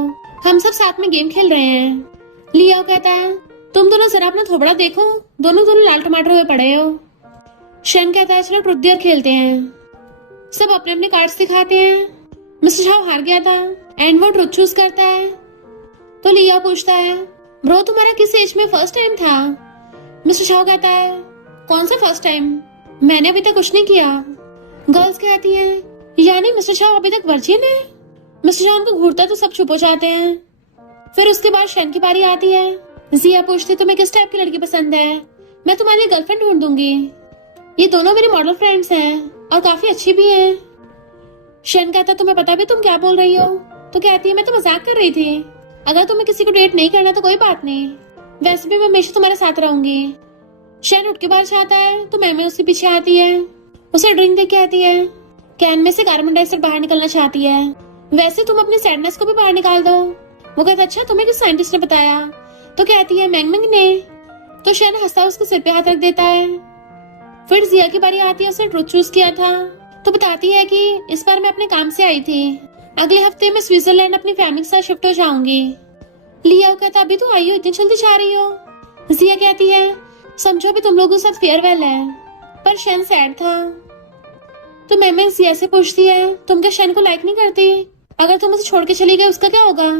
हम सब साथ में गेम खेल रहे हैं। लियाओ कहता है तुम दोनों जरा अपना थोबड़ा देखो, दोनों लाल टमाटर हुए पड़े हो। शन कहता है चलो ट्रुथ डेयर खेलते हैं। सब अपने अपने कार्ड्स दिखाते हैं। मिस्टर शाओ हार गया था एंड वो ट्रुथ चूज करता है। तो लिया पूछता है ब्रो तुम्हारा किस एज में फर्स्ट टाइम था? मिस्टर शाओ कहता है कौन सा फर्स्ट टाइम, मैंने अभी तक कुछ नहीं किया। गर्ल्स कहती हैं यानी मिस्टर शाओ अभी तक वर्जिन है। मिस्टर शाओ उनको घूरता तो सब चुप हो जाते हैं। फिर उसके बाद शन की बारी आती है। जिया पूछती तुम्हें किस टाइप की लड़की पसंद है, मैं तुम्हारी गर्लफ्रेंड ढूंढ दूंगी। ये दोनों मेरी मॉडल फ्रेंड्स हैं और काफी अच्छी भी हैं। शन कहता तुम्हें पता भी तुम क्या बोल रही हो? तो कहती है मैं तो मजाक कर रही थी, अगर तुम्हें किसी को डेट नहीं करना तो कोई बात नहीं, वैसे भी मैं हमेशा तुम्हारे साथ रहूंगी। शन उठ के बाहर जाता है तो मैम उसके पीछे आती है, उसे ड्रिंक दे के आती है। कैन में से कार्बन डाइऑक्साइड बाहर निकलना चाहती है, वैसे तुम अपनी सैडनेस को भी बाहर निकाल दो। वो कहता अच्छा तुम्हें किस साइंटिस्ट ने बताया? तो कहती है मैंग ने। तो शन हंसता उसके सिर पे हाथ रख देता है। फिर जिया की बारी आती है, उसने ट्रुथ चूज किया था। तो बताती है कि इस बार मैं अपने काम से आई थी, अगले हफ्ते मैं स्विट्जरलैंड अपनी फैमिली के साथ शिफ्ट हो जाऊंगी। लिया कहता अभी तो आई हो, इतनी जल्दी जा रही हो? जिया कहती है समझो अभी तुम लोगों के साथ फेयरवेल है। पर शन सैड था। तो मैम जिया से पूछती है तुम क्या शन को लाइक नहीं करती? अगर तुम उसे छोड़ के चली गई उसका क्या होगा?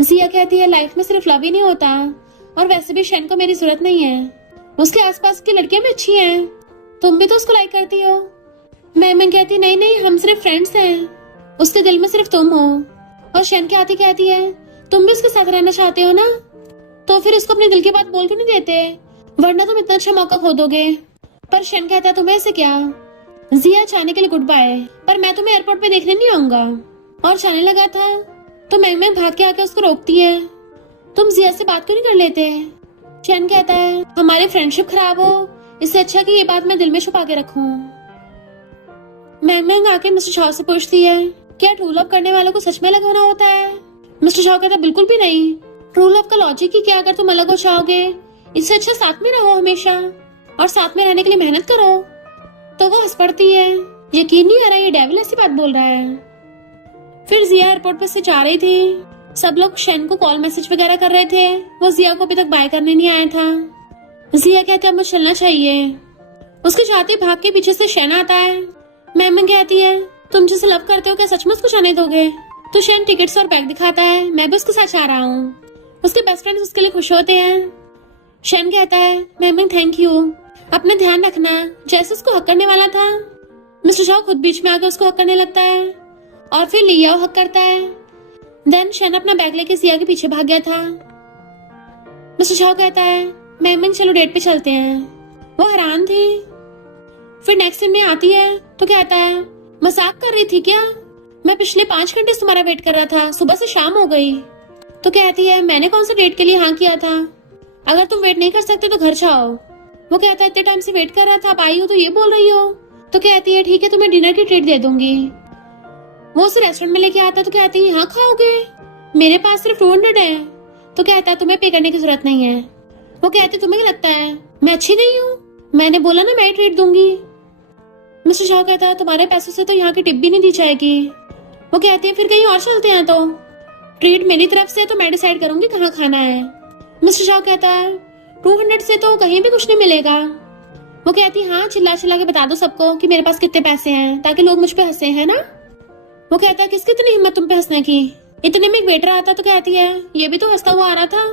जिया कहती है लाइफ में सिर्फ लव ही नहीं होता, और वैसे भी शन को मेरी जरूरत नहीं है, उसके आसपास की लड़कियां भी अच्छी हैं, तुम भी तो उसको लाइक करती हो। मैम कहती नहीं नहीं हम सिर्फ फ्रेंड्स हैं, उसके दिल में सिर्फ तुम हो। और शन के आती कहती है तुम भी उसके साथ रहना चाहते हो ना, तो फिर उसको अपने दिल की बात बोल क्यों नहीं देते, वरना तुम इतना अच्छा मौका खो दोगे। पर शन कहता है तुम्हें ऐसे क्या? जिया जाने के लिए गुड बाय, पर मैं तुम्हें एयरपोर्ट पे देखने नहीं आऊंगा। और जाने लगा था तो मैंग भाग के आके उसको रोकती है, तुम जिया से बात क्यों नहीं कर लेते? शन कहता है हमारी फ्रेंडशिप खराब हो, इससे अच्छा कि ये बात मैं दिल में छुपा के रखूं। मैंग आके मिस्टर शाओ से पूछती है क्या ट्रू लव करने वालों को सच में अलग होना होता है? मिस्टर शाओ कहता बिल्कुल भी नहीं, ट्रू लव का लॉजिक ही क्या, अगर तुम अलग हो जाओगे इससे अच्छा साथ में रहो हमेशा, और साथ में रहने के लिए मेहनत करो। तो वो हंस पड़ती है, यकीन नहीं आ रहा ये डेविल ऐसी बात बोल रहा है। फिर जिया एयरपोर्ट पर से जा रही थी, सब लोग शन को कॉल मैसेज वगैरह कर रहे थे, वो जिया को अभी तक बाय करने नहीं आया था। जिया कहती है अब मुझे चलना चाहिए। उसके जाते भाग के पीछे से शन आता है। मैम कहती है तुम जिसे लव करते हो क्या सच में उसको जाने दोगे? तो शैन टिकट्स और बैग दिखाता है। मैं भी उसके साथ जा रहा हूँ। उसके बेस्ट फ्रेंड्स उसके लिए खुश होते हैं। शैन कहता है मैमिंग थैंक यू, अपना ध्यान रखना। जैसे उसको हक करने वाला था, मिस्टर शाओ खुद बीच में आकर उसको हक करने लगता है और फिर लिया हक करता है। देन शैन अपना बैग लेके सिया के पीछे भाग गया था। मिस्टर शाओ कहता है मैमिंग चलो डेट पे चलते हैं। वो हैरान थी। फिर नेक्स्ट दिन में आती है तो कहता है मजाक कर रही थी क्या? मैं पिछले 5 घंटे से तुम्हारा वेट कर रहा था, सुबह से शाम हो गई। तो कहती है मैंने कौन सा डेट के लिए हाँ किया था? अगर तुम वेट नहीं कर सकते तो घर जाओ। वो कहता है इतने टाइम से वेट कर रहा था, अब आई हो तो ये बोल रही हो। तो कहती है ठीक है तुम्हें डिनर की ट्रीट दे दूंगी। वो उसे रेस्टोरेंट में लेके आता तो कहती है यहाँ खाओगे? मेरे पास सिर्फ 200 है। तो कहता है तुम्हें पे करने की जरूरत नहीं है। वो कहती तुम्हें क्या लगता है मैं अच्छी नहीं हूँ? मैंने बोला ना मैं ट्रीट दूंगी। मिस्टर शाह कहता है तुम्हारे पैसों से तो यहाँ की टिप भी नहीं दी जाएगी। वो कहती है फिर कहीं और चलते हैं। तो ट्रीट मेरी तरफ से तो मैं डिसाइड करूंगी कहाँ खाना है। मिस्टर शाह कहता है 200 से तो कहीं भी कुछ नहीं मिलेगा। वो कहती है हाँ चिल्ला चिल्ला के बता दो सबको कि मेरे पास कितने पैसे हैं ताकि लोग मुझ पे हंसे, है ना? वो कहता है किसकी इतनी हिम्मत तुम पे हंसने की? इतने में एक वेटर आता तो कहती है ये भी तो हंसता हुआ आ रहा था।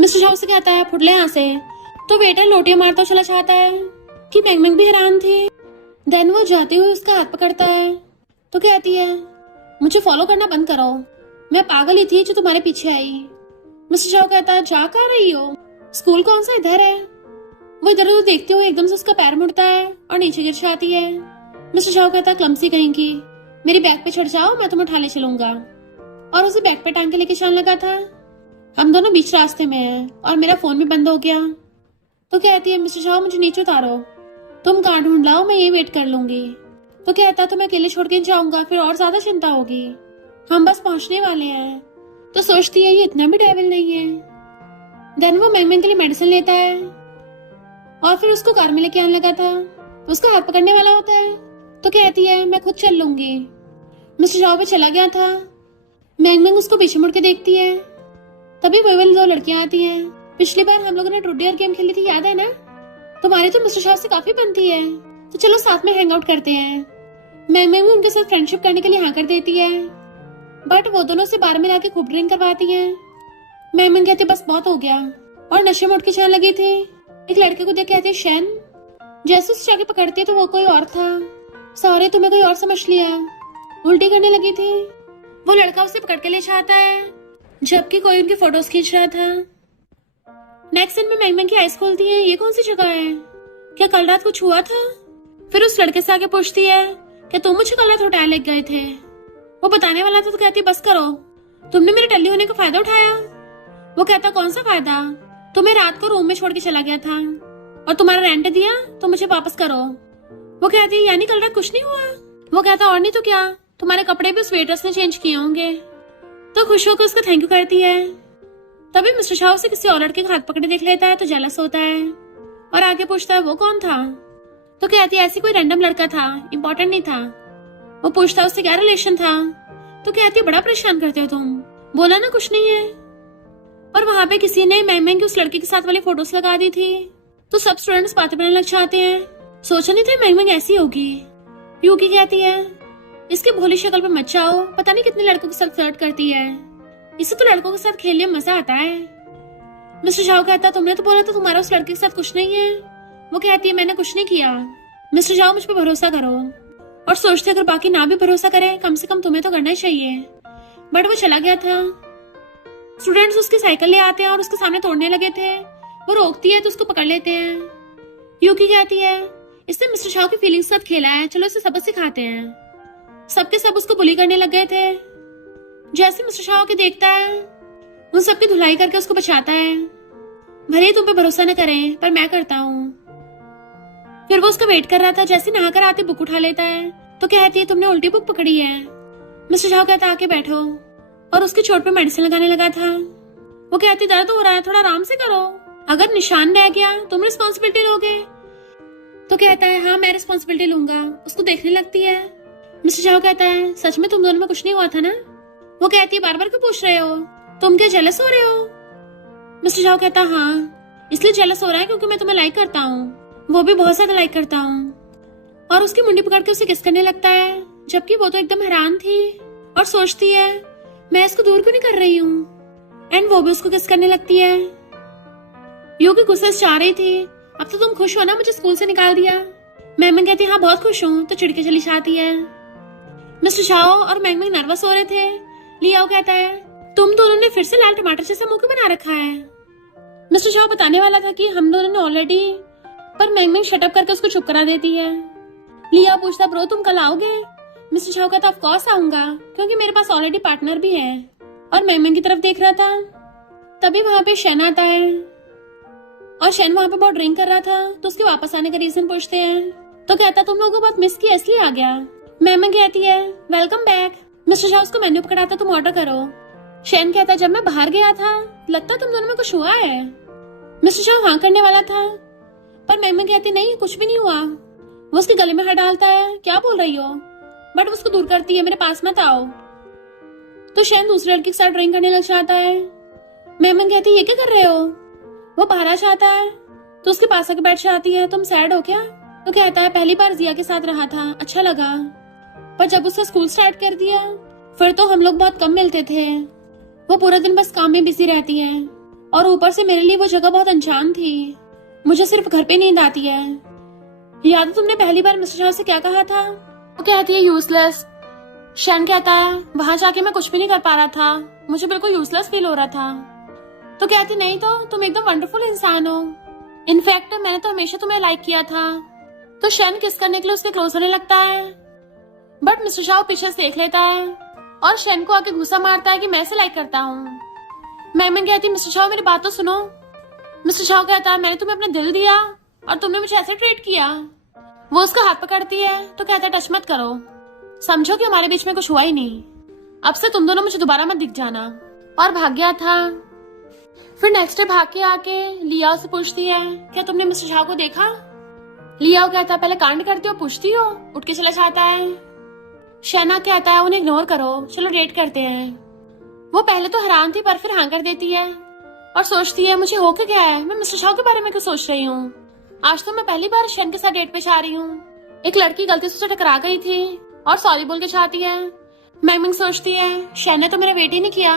मिस्टर शाह से कहता है फुटले यहाँ से। तो वेटर लोटियां मारता चला जाता है कि मैंग भी हैरान थी। देन वो जाते हुए उसका हाथ पकड़ता है तो कहती है मुझे फॉलो करना बंद करो, मैं पागल ही थी जो तुम्हारे पीछे आई। मिस्टर शाह कहता है जा कहाँ रही हो? स्कूल कौन सा इधर है? वो इधर उधर देखते हुए एकदम से उसका पैर मुड़ता है और नीचे गिर जाती है। मिस्टर शाह कहता है क्लमसी कहीं की, मेरी बैग पे चढ़ जाओ मैं तुम्हें उठा ले चलूंगा। और उसे बैग पे टांग के लेके चलने लगा था। हम दोनों बीच रास्ते में हैं और मेरा फोन भी बंद हो गया। तो कहती है मिस्टर शाह मुझे नीचे उतारो, तुम कहाँ ढूंढ लाओ मैं ये वेट कर लूंगी। तो कहता तो मैं अकेले छोड़ के जाऊंगा फिर और ज्यादा चिंता होगी, हम बस पहुंचने वाले हैं। तो सोचती है ये इतना भी डेविल नहीं है। देन वो मैंग के लिए मेडिसिन लेता है और फिर उसको कार में लेके आने लगा था। उसका हाथ पकड़ने वाला होता है तो कहती है मैं खुद चल लूंगी। मिस्टर शाह पे चला गया था। मैंग उसको पीछे मुड़ के देखती है। तभी वही वाली 2 लड़कियां आती हैं। पिछली बार हम लोगों ने ट्रूथ डेयर गेम खेली थी, याद है ना? तुम्हारी तो मिस्टर शाह से काफी बनती है, तो चलो साथ में हैंग आउट करते हैं। मैंग भी उनके साथ फ्रेंडशिप करने के लिए हाँ कर देती है, बट वो दोनों से बार में लाके खूब ड्रिंक करवाती है। मैंग कहती बस बहुत हो गया और नशे में उठ के चलने लगी थी। एक लड़के को देख कहती है शैन। जैसे उसे जाके पकड़ती है तो वो कोई और था। सॉरी तुम्हें कोई और समझ लिया। उल्टी करने लगी थी। वो लड़का उसे पकड़ के ले जाता है जबकि कोई उनकी फोटोज खींच रहा था। नेक्स्ट दिन में मैंग की आइज खोलती है, ये कौन सी जगह है? क्या कल रात कुछ हुआ था? फिर उस लड़के से आके पूछती है कि तुम मुझे कल रात होटल लेके गए थे। वो बताने वाला था तो कहती बस करो, तुमने मेरे टल्ली होने का फायदा उठाया। वो कहता कौन सा फायदा? तुम्हें रात को रूम में छोड़ के चला गया था और तुम्हारा रेंट दिया तो मुझे वापस करो। वो कहती यानी कल रात कुछ नहीं हुआ? वो कहता और नहीं तो क्या, तुम्हारे कपड़े भी उस वेटर्स ने चेंज किए होंगे। तो खुश होकर उसको थैंक यू करती है। तभी मिस्टर शाह उसे किसी और लड़के का हाथ पकड़े देख लेता है तो जेलस होता है और आगे पूछता है वो कौन था? तो कहती है ऐसी कोई रैंडम लड़का था, इम्पोर्टेंट नहीं था। वो पूछता है उससे क्या रिलेशन था? तो कहती है बड़ा परेशान करते हो तुम, बोला ना कुछ नहीं है। और वहां पे किसी ने मैंग की उस लड़के के साथ वाली फोटोज लगा दी थी तो सब स्टूडेंट्स बातें बनाने लग जाते हैं। सोचा नहीं था मैंग ऐसी होगी। यूकी कहती है इसके भोली शक्ल पे मत जाओ, पता नहीं कितने लड़कों के साथ फ्लर्ट करती है, इसे तो लड़कों के साथ खेलने में मजा आता है। मिस्टर शाह कहता तुमने तो बोला था तुम्हारा उस लड़के के साथ कुछ नहीं है। वो कहती है मैंने कुछ नहीं किया। मिस्टर शाह मुझ पे भरोसा करो। और सोचते अगर बाकी ना भी भरोसा करें कम से कम तुम्हें तो करना ही चाहिए। बट वो चला गया था। स्टूडेंट्स उसकी साइकिल ले आते हैं और उसके सामने तोड़ने लगे थे। वो रोकती है तो उसको पकड़ लेते हैं। यूकी कहती है इसने मिस्टर शाह की फीलिंग्स के साथ खेला है, चलो इसे सबक सिखाते हैं। सबके सब उसको बुली करने लग गए थे। जैसे मिस्टर शाह के देखता है उन सबकी धुलाई करके उसको बचाता है। भले ही तुम पे भरोसा न करें पर मैं करता हूँ। फिर वो उसका वेट कर रहा था। जैसे नहाकर आते बुक उठा लेता है तो कहती है तुमने उल्टी बुक पकड़ी है। मिस्टर शाह कहता आके बैठो और उसकी चोट पे मेडिसिन लगाने लगा था। वो कहती दर्द हो रहा है, थोड़ा आराम से करो, अगर निशान रह गया तुम रिस्पॉन्सिबिलिटी लोगे। तो कहता है हाँ मैं रिस्पॉन्सिबिलिटी लूंगा। उसको देखने लगती है। मिस्टर शाह कहता है सच में तुम दोनों में कुछ नहीं हुआ था ना? वो कहती है बार बार क्यों पूछ रहे हो, तुम क्या जेलस हो रहे हो? मिस्टर शाह कहता हाँ इसलिए जेलस हो रहा है क्योंकि मैं तुम्हें लाइक करता हूँ, वो भी बहुत ज्यादा लाइक करता हूँ। और उसकी मुंडी पकड़ के उसे किस करने लगता है। जबकि वो तो एकदम हैरान थी और सोचती है मैं इसको दूर क्यों नहीं कर रही हूँ। एंड वो भी उसको किस करने लगती है। यू की गुस्से से चाह रही थी, अब तो तुम खुश हो ना मुझे स्कूल से निकाल दिया। मैमन कहती हाँ बहुत खुश हूँ, तो चिढ़के चली जाती है। मिस्टर शाओ और मैंगमैंग नर्वस हो रहे थे। लियाओ कहता है तुम दोनों ने फिर से लाल टमाटर जैसा मुंह क्यों बना रखा है। मिस्टर शाओ बताने वाला था कि हम दोनों ने ऑलरेडी, पर मैंगमैंग शटअप करके उसको चुप करा देती है। लियाओ पूछता ब्रो तुम कल आओगे। मिस्टर शाओ कहता ऑफ कोर्स आऊंगा, क्योंकि मेरे पास ऑलरेडी पार्टनर भी है। और मैंगमैंग की तरफ देख रहा था। तभी वहां पे शेन आता है और शेन वहां पे बहुत ड्रिंक कर रहा था, तो उसके वापस आने का रीजन पूछते हैं। तो कहता तुम लोगों को बहुत मिस किया इसलिए आ गया। मैम कहती है वेलकम बैक। मिस्टर शाह उसको मेन्यू पकड़ाता तुम ऑर्डर करो। शेन कहता जब मैं बाहर गया था लगता तुम दोनों में कुछ हुआ है। मिस्टर शाह हाँ करने वाला था, पर मैम कहती नहीं कुछ भी नहीं हुआ। वो उसके गले में हाथ डालता है क्या बोल रही हो, बट उसको दूर करती है मेरे पास मत आओ। तो शेन दूसरे लड़की के साथ ड्रिंक करने लग जाता है। मैम कहती ये क्या कर रहे हो। वो बाहर आ जाता है तो उसके पास आके बैठ जाती है तुम सैड हो क्या। तो कहता है पहली बार जिया के साथ रहा था अच्छा लगा, पर जब उसका स्कूल स्टार्ट कर दिया फिर तो हम लोग बहुत कम मिलते थे। वो पूरा दिन बस काम में बिजी रहती है और ऊपर से मेरे लिए वो जगह बहुत अनजान थी। मुझे सिर्फ घर पे नींद आती है। याद है तुमने पहली बार मिस्टर शाह से क्या कहा था। वो कहती है यूजलेस। शेन कहता है वहां जाके मैं कुछ भी नहीं कर पा रहा था, मुझे बिल्कुल यूजलेस फील हो रहा था। तो कहती नहीं तो तुम एकदम वंडरफुल इंसान हो, इनफैक्ट मैंने तो हमेशा तुम्हें लाइक किया था। तो शेन किस करने के लिए उसके क्लोज होने लगता है, बट मिस्टर शाह पीछे से देख लेता है और शेन को आके गुस्सा मारता है कि मैं इसे लाइक करता हूँ। मैमन कहती मिस्टर शाह मेरी बात तो सुनो। मिस्टर शाह कहता है मैंने तुम्हें अपना दिल दिया और तुमने मुझे ऐसे ट्रीट किया। वो उसका हाथ पकड़ती है तो कहता है टच मत करो, समझो कि हमारे बीच में कुछ हुआ ही नहीं, अब से तुम दोनों मुझे दोबारा मत दिख जाना। और भाग गया था। फिर नेक्स्ट डे भाग के आके लियाओ से पूछती है क्या तुमने मिस्टर शाह को देखा। लियाओ कहता है पहले कांड करती हो पूछती हो, उठ के चला जाता है। शैना कहता है उन्हें इग्नोर करो चलो डेट करते हैं। वो पहले तो हैरान थी पर फिर हाँ कर देती है और सोचती है मुझे हो क्या है, मैं मिस्टर शाह के बारे में क्यों सोच रही हूँ। आज तो मैं पहली बार शेन के साथ डेट पे जा रही हूँ। एक लड़की गलती से टकरा गई थी और सॉरी बोल के चाहती है। मैमिंग सोचती है शेन ने तो मेरा वेट ही नहीं किया,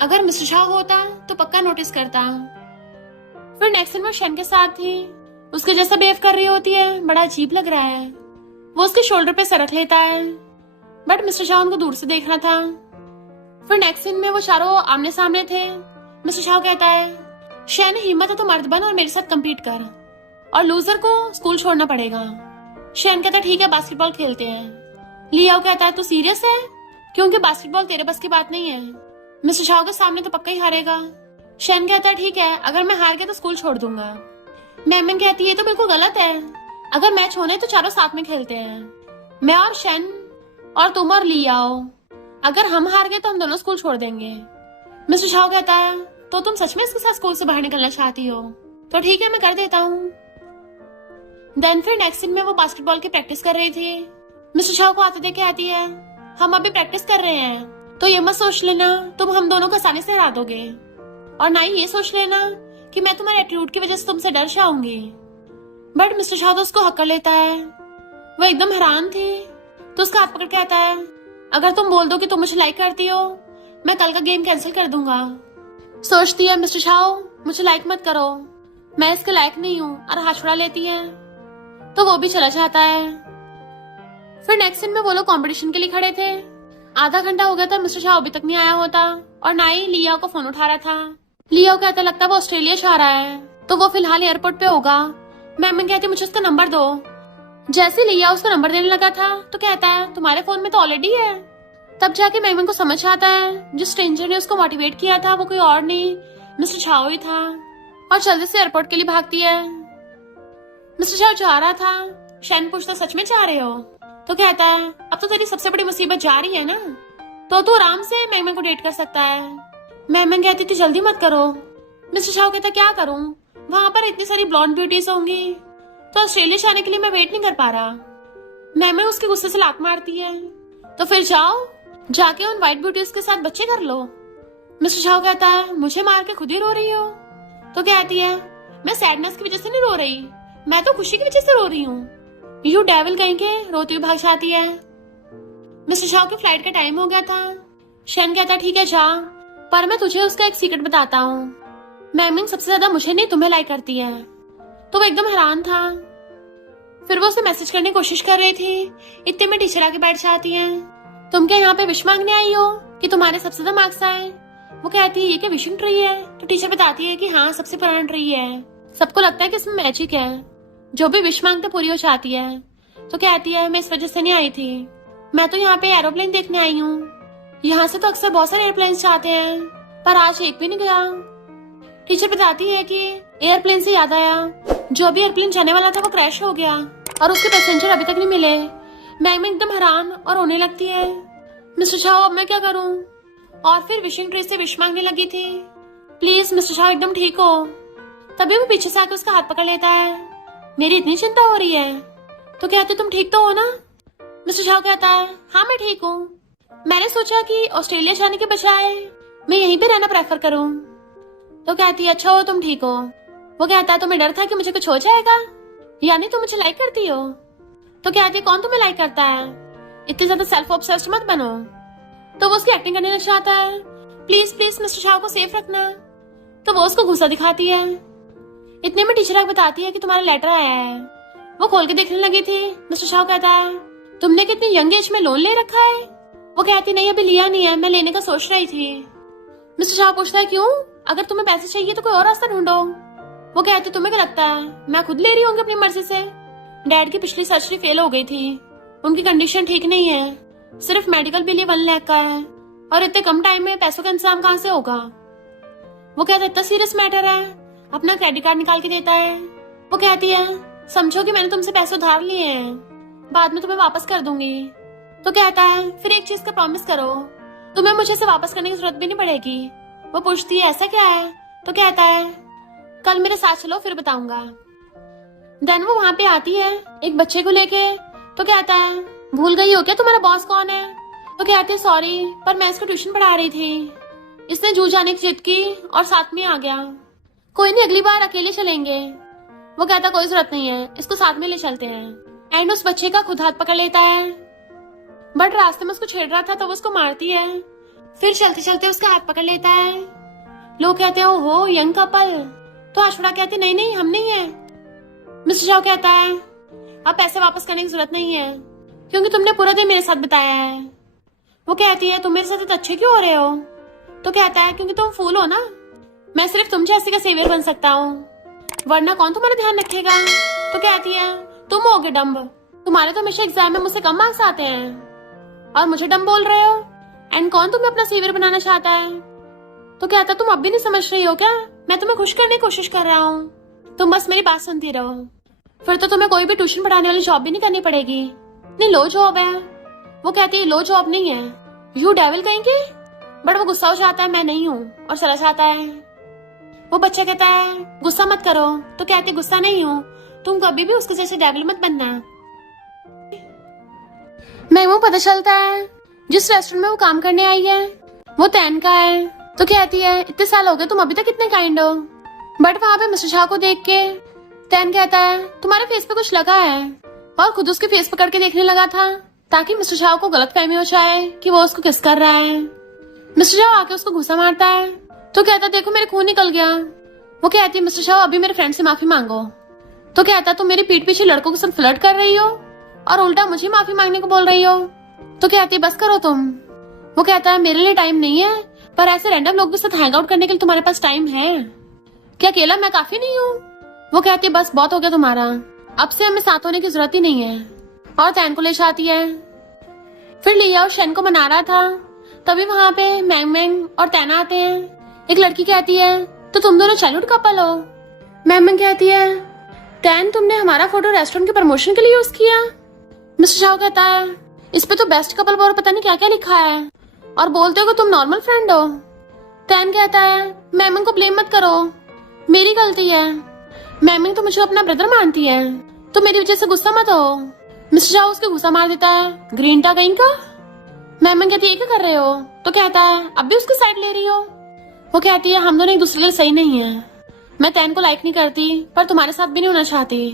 अगर मिस्टर शाह होता तो पक्का नोटिस करता। फिर नेक्स्ट दिन वो शेन के साथ थी, उसके जैसा बिहेव कर रही होती है, बड़ा अजीब लग रहा है। वो उसके शोल्डर पे सरक लेता है, बट मिस्टर शाह उनको दूर से देख रहा था। फिर नेक्स्ट दिन में वो चारों आमने सामने थे। मिस्टर शाह कहता है शेन हिम्मत है तो मर्द बन और मेरे साथ कम्पीट कर, और लूजर को स्कूल छोड़ना पड़ेगा। शेन कहता है ठीक है बास्केटबॉल खेलते हैं। लियाओ कहता है तू सीरियस है, क्योंकि बास्केटबॉल तेरे बस की बात नहीं है, मिस्टर शाह के सामने तो पक्का ही हारेगा। शेन कहता है ठीक है अगर मैं हार गया तो स्कूल छोड़ दूंगा। मैमन कहती है तो बिल्कुल गलत है, अगर मैच होने तो चारों साथ में खेलते हैं, मैं और शेन और तुम और लियाओ, अगर हम हार गए तो हम दोनों स्कूल छोड़ देंगे। मिस्टर शाह कहता है तो तुम सच में इसके साथ स्कूल से बाहर निकलना चाहती हो, तो ठीक है मैं कर देता हूँ। देन फिर नेक्स्ट दिन में वो बास्केटबॉल की प्रैक्टिस कर रही थी। मिस्टर शाह को आते देख के आती है हम अभी प्रैक्टिस कर रहे हैं, तो ये मत सोच लेना तुम हम दोनों को आसानी से हरा दोगे, और ना ही ये सोच लेना कि मैं तुम्हारे एटीट्यूड की वजह से तुमसे डर जाऊंगी। बट मिस्टर शाह तो उसको हक कर लेता है। वो एकदम हैरान थी तो उसका हाथ पकड़ के आता है अगर तुम बोल दो कि तुम मुझे लाइक करती हो मैं कल का गेम कैंसिल कर दूंगा। सोचती है मिस्टर शाह मुझे लाइक मत करो, मैं इसके लायक नहीं हूँ, और हाथ छुड़ा लेती है तो वो भी चला जाता है। फिर नेक्स्ट दिन में वो लोग कॉम्पिटिशन के लिए खड़े थे। आधा घंटा हो गया था मिस्टर शाह अभी तक नहीं आया होता, और ना ही लियाओ को फोन उठा रहा था। लियाओ कहता लगता वो ऑस्ट्रेलिया जा रहा है, तो वो फिलहाल एयरपोर्ट पे होगा। मैम कहती मुझे उसका नंबर दो। जैसे लियाओ उसका नंबर देने लगा था तो कहता है तुम्हारे फोन में तो ऑलरेडी है। तब जाके मैम को समझ आता है जिस स्ट्रेंजर ने उसको मोटिवेट किया था वो कोई और नहीं मिस्टर शाह ही था, और जल्दी से एयरपोर्ट के लिए भागती है। मिस्टर शाह जा रहा था। शैन पूछता सच में जा रहे हो, तो कहता है अब तो तेरी सबसे बड़ी मुसीबत जा रही है ना, तो तू आराम से मैम को डेट कर सकता है। मैम कहती थी जल्दी मत करो। मिस्टर शाह कहता क्या करूं, वहां पर इतनी सारी ब्लॉन्ड ब्यूटीज होंगी, तो ऑस्ट्रेलिया जाने के लिए मैं वेट नहीं कर पा रहा। मैम उसके गुस्से से लात मारती है तो फिर जाओ जाके उन व्हाइट ब्यूटीज के साथ बच्चे कर लो। मिस्टर शाह कहता है मुझे मार के खुद ही रो रही हो, तो कहती है मैं सैडनेस की वजह से नहीं रो रही, मैं तो खुशी की वजह से रो रही हूँ। यू डेविल कहीं के, रोती हुई भाग जाती है। मिस्टर शाह की फ्लाइट का टाइम हो गया था। शन कहता ठीक है जा, पर मैं तुझे उसका एक सीक्रेट बताता हूँ। मैमिंग सबसे ज्यादा मुझे नहीं तुम्हें लाइक करती है। तो वो एकदम हैरान था। फिर वो उसे मैसेज करने की कोशिश कर रही थी, इतने में टीचर आके बैठ जाती है। तुम क्या यहाँ पे विश मांगने आई हो कि तुम्हारे सबसे ज्यादा मार्क्स आए? वो कहती है ये क्या विशिंग ट्री है? तो टीचर बताती है कि हाँ सबसे पुराना ट्री है, सबको लगता है कि इसमें मैजिक है, जो भी विश मांगते पूरी हो जाती है। तो कहती है मैं इस वजह से नहीं आई थी, मैं तो यहाँ पे एरोप्लेन देखने आई हूँ। यहाँ से तो अक्सर बहुत सारे एयरप्लेन जाते हैं, पर आज एक भी नहीं गया। टीचर बताती है कि एयरप्लेन से याद आया, जो अभी एयरप्लेन जाने वाला था वो क्रैश हो गया और उसके पैसेंजर अभी तक नहीं मिले। मैम एकदम हैरान और रोने लगती है। मिस्टर शाह अब मैं क्या करूं? और फिर विशिंग ट्री से विश मांगने लगी थी, प्लीज मिस्टर शाह एकदम ठीक हो। तभी वो पीछे से आकर उसका हाथ पकड़ लेता है। मेरी इतनी चिंता हो रही है। तो कहते तुम ठीक तो हो ना? मिस्टर शाह कहता है हाँ मैं ठीक हूँ, मैंने सोचा कि ऑस्ट्रेलिया जाने के बजाय मैं यहीं पे रहना प्रेफर करूँ। तो कहती है अच्छा हो तुम ठीक हो। वो कहता है तुम्हें डर था कि मुझे कुछ हो जाएगा, यानी तुम मुझे लाइक करती हो? तो कहती है कौन तुम्हें लाइक करता है, इतनी ज्यादा सेल्फ ऑब्सेस्ड मत बनो। तो वो उसकी एक्टिंग करने लग जाता है, प्लीज प्लीज मिस्टर शाह को सेफ रखना। तो वो उसको गुस्सा दिखाती है। इतने में टीचर बताती है कि तुम्हारा लेटर आया है। वो खोल के देखने लगी थी। मिस्टर शाह कहता है तुमने कितनी यंग एज में लोन ले रखा है? वो कहती नहीं अभी लिया नहीं है, मैं लेने का सोच रही थी। मिस्टर शाह पूछता है क्यों, अगर तुम्हें पैसे चाहिए तो कोई और रास्ता ढूंढो। वो कहती तुम्हें क्या लगता है मैं खुद ले रही हूँ अपनी मर्जी से? डैड की पिछली सर्जरी फेल हो गई थी, उनकी कंडीशन ठीक नहीं है, सिर्फ मेडिकल बिल ही 1 लाख का है, और इतने कम टाइम में पैसों का इंतजाम कहाँ से होगा? वो कहता है इतना सीरियस मैटर है, अपना क्रेडिट कार्ड निकाल के देता है। वो कहती है समझो कि मैंने तुमसे पैसे उधार लिए हैं, बाद में तुम्हें वापस कर दूंगी। तो कहता है फिर एक चीज का प्रॉमिस करो, तुम्हें मुझे इसे वापस करने की जरूरत भी नहीं पड़ेगी। वो पूछती है ऐसा क्या है? तो कहता है कल मेरे साथ चलो फिर बताऊंगा। देन वो वहां पे आती है एक बच्चे को लेके। तो कहता है भूल गई हो क्या तुम्हारा बॉस कौन है? तो कहती है सॉरी, पर मैं इसको ट्यूशन पढ़ा रही थी, इसने जू जाने की जिद की और साथ में आ गया। कोई नहीं अगली बार अकेले चलेंगे। वो कहता कोई जरूरत नहीं है, इसको साथ में ले चलते हैं। एंड उस बच्चे का खुद हाथ पकड़ लेता है, बट रास्ते में उसको छेड़ रहा था तो वो उसको मारती है। फिर चलते चलते उसका हाथ पकड़ लेता है। लोग कहते हैं ओहो यंग कपल। तो आशुड़ा कहती नहीं नहीं हम नहीं है। मिस्टर शाह कहता है अब पैसे वापस करने की जरूरत नहीं है, क्योंकि तुमने पूरा दिन मेरे साथ बिताया है। वो कहती है तुम मेरे साथ इतने अच्छे क्यों हो रहे हो? तो कहता है क्योंकि तुम फूल हो ना, मैं सिर्फ तुम जैसे का सेवियर बन सकता हूँ, वरना कौन तुम्हारा ध्यान रखेगा? तो कहती है तुम होगे डम्ब, तुम्हारे तो हमेशा एग्जाम में मुझसे कम मार्क्स आते हैं और मुझे डम्ब बोल रहे हो। एंड कौन तुम्हें अपना सेवियर बनाना चाहता है? तो कहता तुम अब भी नहीं समझ रही हो क्या, मैं तुम्हें खुश करने की कोशिश कर रहा हूँ, तुम बस मेरी बात सुनती रहो। फिर तो तुम्हें कोई भी ट्यूशन पढ़ाने वाली जॉब भी नहीं करनी पड़ेगी, नहीं लो जॉब है। वो कहती है लो जॉब नहीं है, यू डेविल कहेंगे। बट वो गुस्सा हो जाता है मैं नहीं हूँ और चला जाता है। वो बच्चा कहता है गुस्सा मत करो। तो कहती गुस्सा नहीं हूँ, तुम कभी भी उसके जैसे डेविल मत बनना। मैं वो पता चलता है जिस रेस्टोरेंट में वो काम करने आई है वो तैन का है। तो कहती है इतने साल हो गए तुम अभी तक कितने काइंड हो। बट वहां पे मिस्टर शाह को देख के तैन कहता है तुम्हारे फेस पे कुछ लगा है, और खुद उसके फेस पकड़ के देखने लगा था ताकि मिस्टर शाह को गलतफहमी हो जाए कि वो उसको किस कर रहा है। मिस्टर शाह आके उसको घुसा मारता है। तो कहता देखो मेरे खून निकल गया। वो कहती है मिस्टर शाह अभी मेरे फ्रेंड से माफी मांगो। तो कहता तुम मेरी पीठ पीछे लड़कों के साथ फ्लर्ट कर रही हो और उल्टा मुझे माफी मांगने को बोल रही हो। तो कहती बस करो तुम। वो कहता है मेरे लिए टाइम नहीं है, पर ऐसे रैंडम लोगों के साथ हैंग आउट करने के लिए तुम्हारे पास टाइम है क्या? अकेला मैं काफी नहीं हूँ? वो कहती है बस बहुत हो गया तुम्हारा, अब से हमें साथ होने की जरूरत ही नहीं है, और तैन को ले जाती है। फिर लिया और शेन को मना रहा था, तभी वहां पे मैंग मैंग और तैना आते हैं। एक लड़की कहती है तो तुम दोनों चाइल्डहुड कपल हो? मैंग मैंग कहती है तैन तुमने हमारा फोटो रेस्टोरेंट के प्रमोशन के लिए यूज किया। मिस्टर शाह कहता है इस पे तो बेस्ट कपल और पता नहीं क्या क्या लिखा है, और बोलते हो कि तुम नॉर्मल फ्रेंड हो। तैन कहता है मैमिंग को ब्लेम मत करो, मेरी गलती है, मैमिंग तो मुझे अपना ब्रदर मानती है, तो मेरी वजह से गुस्सा मत हो। मिस्टर शाह उसके गुस्सा मार देता है ग्रीन टा कहीं का। मैमिंग कहती है क्या कर रहे हो? तो कहता है अब भी उसकी साइड ले रही हो। वो कहती है हम दोनों एक दूसरे के लिए सही नहीं है, मैं तैन को लाइक नहीं करती पर तुम्हारे साथ भी नहीं होना चाहती,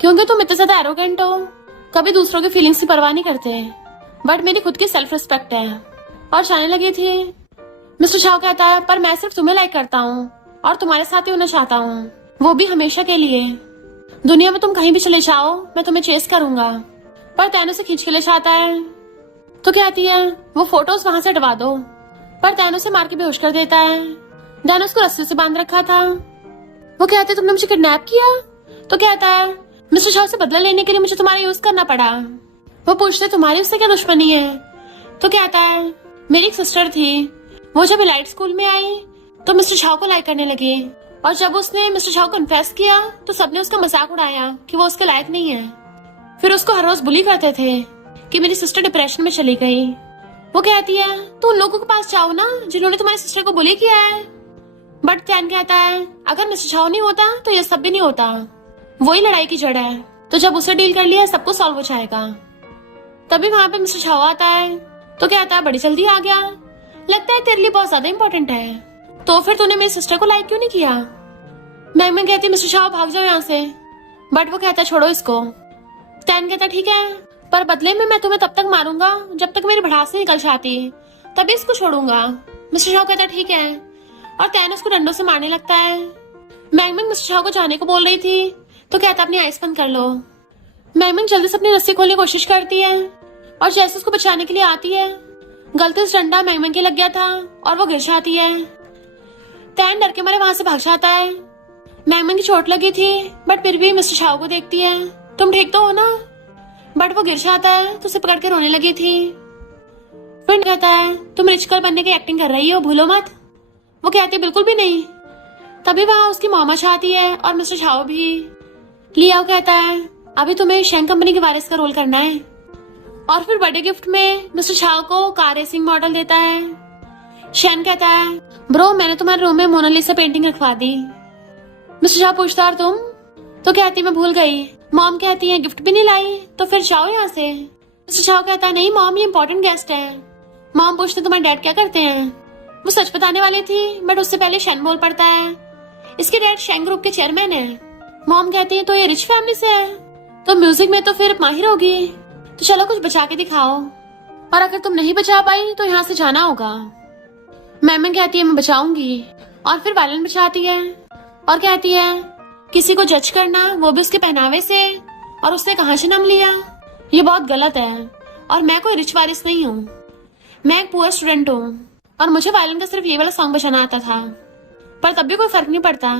क्योंकि तुम इतने ज्यादा एरोगेंट हो, कभी दूसरों की फीलिंग्स की परवाह नहीं करते, बट मेरी खुद की सेल्फ रिस्पेक्ट है। और जाने लगी थी। मिस्टर शाह कहता है, पर मैं सिर्फ तुम्हें लाइक करता हूँ और तुम्हारे साथ ही होना चाहता हूँ, वो भी हमेशा के लिए। दुनिया में तुम कहीं भी चले जाओ, मैं तुम्हें चेस करूंगा। पर तैनो से खींच के ले जाता है। तो कहती है, वो फोटोज वहां से हटवा दो। पर तैनो से मार के बेहोश कर देता है। दैन उसको रस्सी से बांध रखा था। वो कहते हैं, तुमने मुझे किडनैप किया? तो कहता है, मिस्टर शाह से बदला लेने के लिए मुझे तुम्हारा यूज करना पड़ा। वो पूछते, तुम्हारी उससे क्या दुश्मनी है? तो कहता है, मेरी एक सिस्टर थी, वो जब इलाइट स्कूल में आई तो मिस्टर शाह को लाइक करने लगी, और जब उसने मिस्टर शाह को कन्फेस किया तो सबने उसका मजाक उड़ाया कि वो उसके लायक नहीं है। फिर उसको हर रोज बुली करते थे कि मेरी सिस्टर डिप्रेशन में चली गई। वो कहती है, तो उन लोगों के पास जाओ ना जिन्होंने तुम्हारी सिस्टर को बुली किया है। बट चैन कहता है, अगर मिस्टर शाह नहीं होता तो ये सब भी नहीं होता, वही लड़ाई की जड़ है, तो जब उसे डील कर लिया सब कुछ सॉल्व हो जाएगा। तभी वहां पे मिस्टर शाह आता है। तो कहता है, बड़ी जल्दी आ गया, लगता है तेरे लिए बहुत ज्यादा इंपॉर्टेंट है, तो फिर तूने मेरी सिस्टर को लाइक क्यों नहीं किया? मैं कहती, मिस्टर शाह भाग जाओ यहाँ से। बट वो कहता है, छोड़ो इसको। टैन कहता, ठीक है, पर बदले में मैं तुम्हें तब तक मारूंगा जब तक मेरी भड़ास से निकल जाती, तभी इसको छोड़ूंगा। मिस्टर शाह कहता, ठीक है, और टैन उसको डंडों से मारने लगता है। मैंगमिंग मिस्टर शाह को जाने को बोल रही थी, तो कहता, अपनी आइस बंद कर लो। मैंगमिंग जल्दी से अपनी रस्सी खोलने की कोशिश करती है, और जैसे उसको बचाने के लिए आती है, गलती से डंडा मैंगमिंग के लग गया था और वो गिर जाती है। टैन डर के मारे वहां से भाग जाता है। मैंगमिंग की चोट लगी थी, बट फिर भी मिस्टर शाह को देखती है, तुम ठीक तो हो ना? बट वो गिर जाता है तो उसे पकड़ के रोने लगी थी। फिर कहता है, तुम रिच गर्ल बनने की एक्टिंग कर रही हो, भूलो मत। वो कहती, बिल्कुल भी नहीं। तभी वहां उसकी मामा चाहती है और मिस्टर शाह भी। लियाओ कहता है, अभी तुम्हें शेंग कंपनी के वारिस का रोल करना है। और फिर बर्थडे गिफ्ट में मिस्टर शाह को कार रेसिंग मॉडल देता है। शेन कहता है, ब्रो मैंने तुम्हारे रूम में मोनालिसा पेंटिंग रखवा दी। मिस्टर शाह पूछता, और तुम? तो कहती, मैं भूल गई। मॉम कहती है, गिफ्ट भी नहीं लाई, तो फिर जाओ यहाँ से। मिस्टर शाह कहता है, नहीं मॉम, ये इंपॉर्टेंट गेस्ट है। मॉम पूछते, तुम्हारे डैड क्या करते हैं? वो सच बताने वाली थी, बट उससे पहले शेन बोल पड़ता है, इसके डैड शेंग ग्रुप के चेयरमैन है। मॉम कहती है, तो ये रिच फैमिली से है, तो म्यूजिक में तो फिर माहिर होगी, तो चलो कुछ बचा के दिखाओ, और अगर तुम नहीं बचा पाई तो यहाँ से जाना होगा। मैम कहती है, मैं बचाऊंगी, और फिर वायलिन बचाती है और कहती है, किसी को जज करना, वो भी उसके पहनावे से और उसने कहाँ से नाम लिया, ये बहुत गलत है, और मैं कोई रिच वारिस नहीं हूँ, मैं एक पुअर स्टूडेंट हूँ, और मुझे वायलिन का सिर्फ ये वाला सॉन्ग बजाना आता था, पर तब भी कोई फर्क नहीं पड़ता,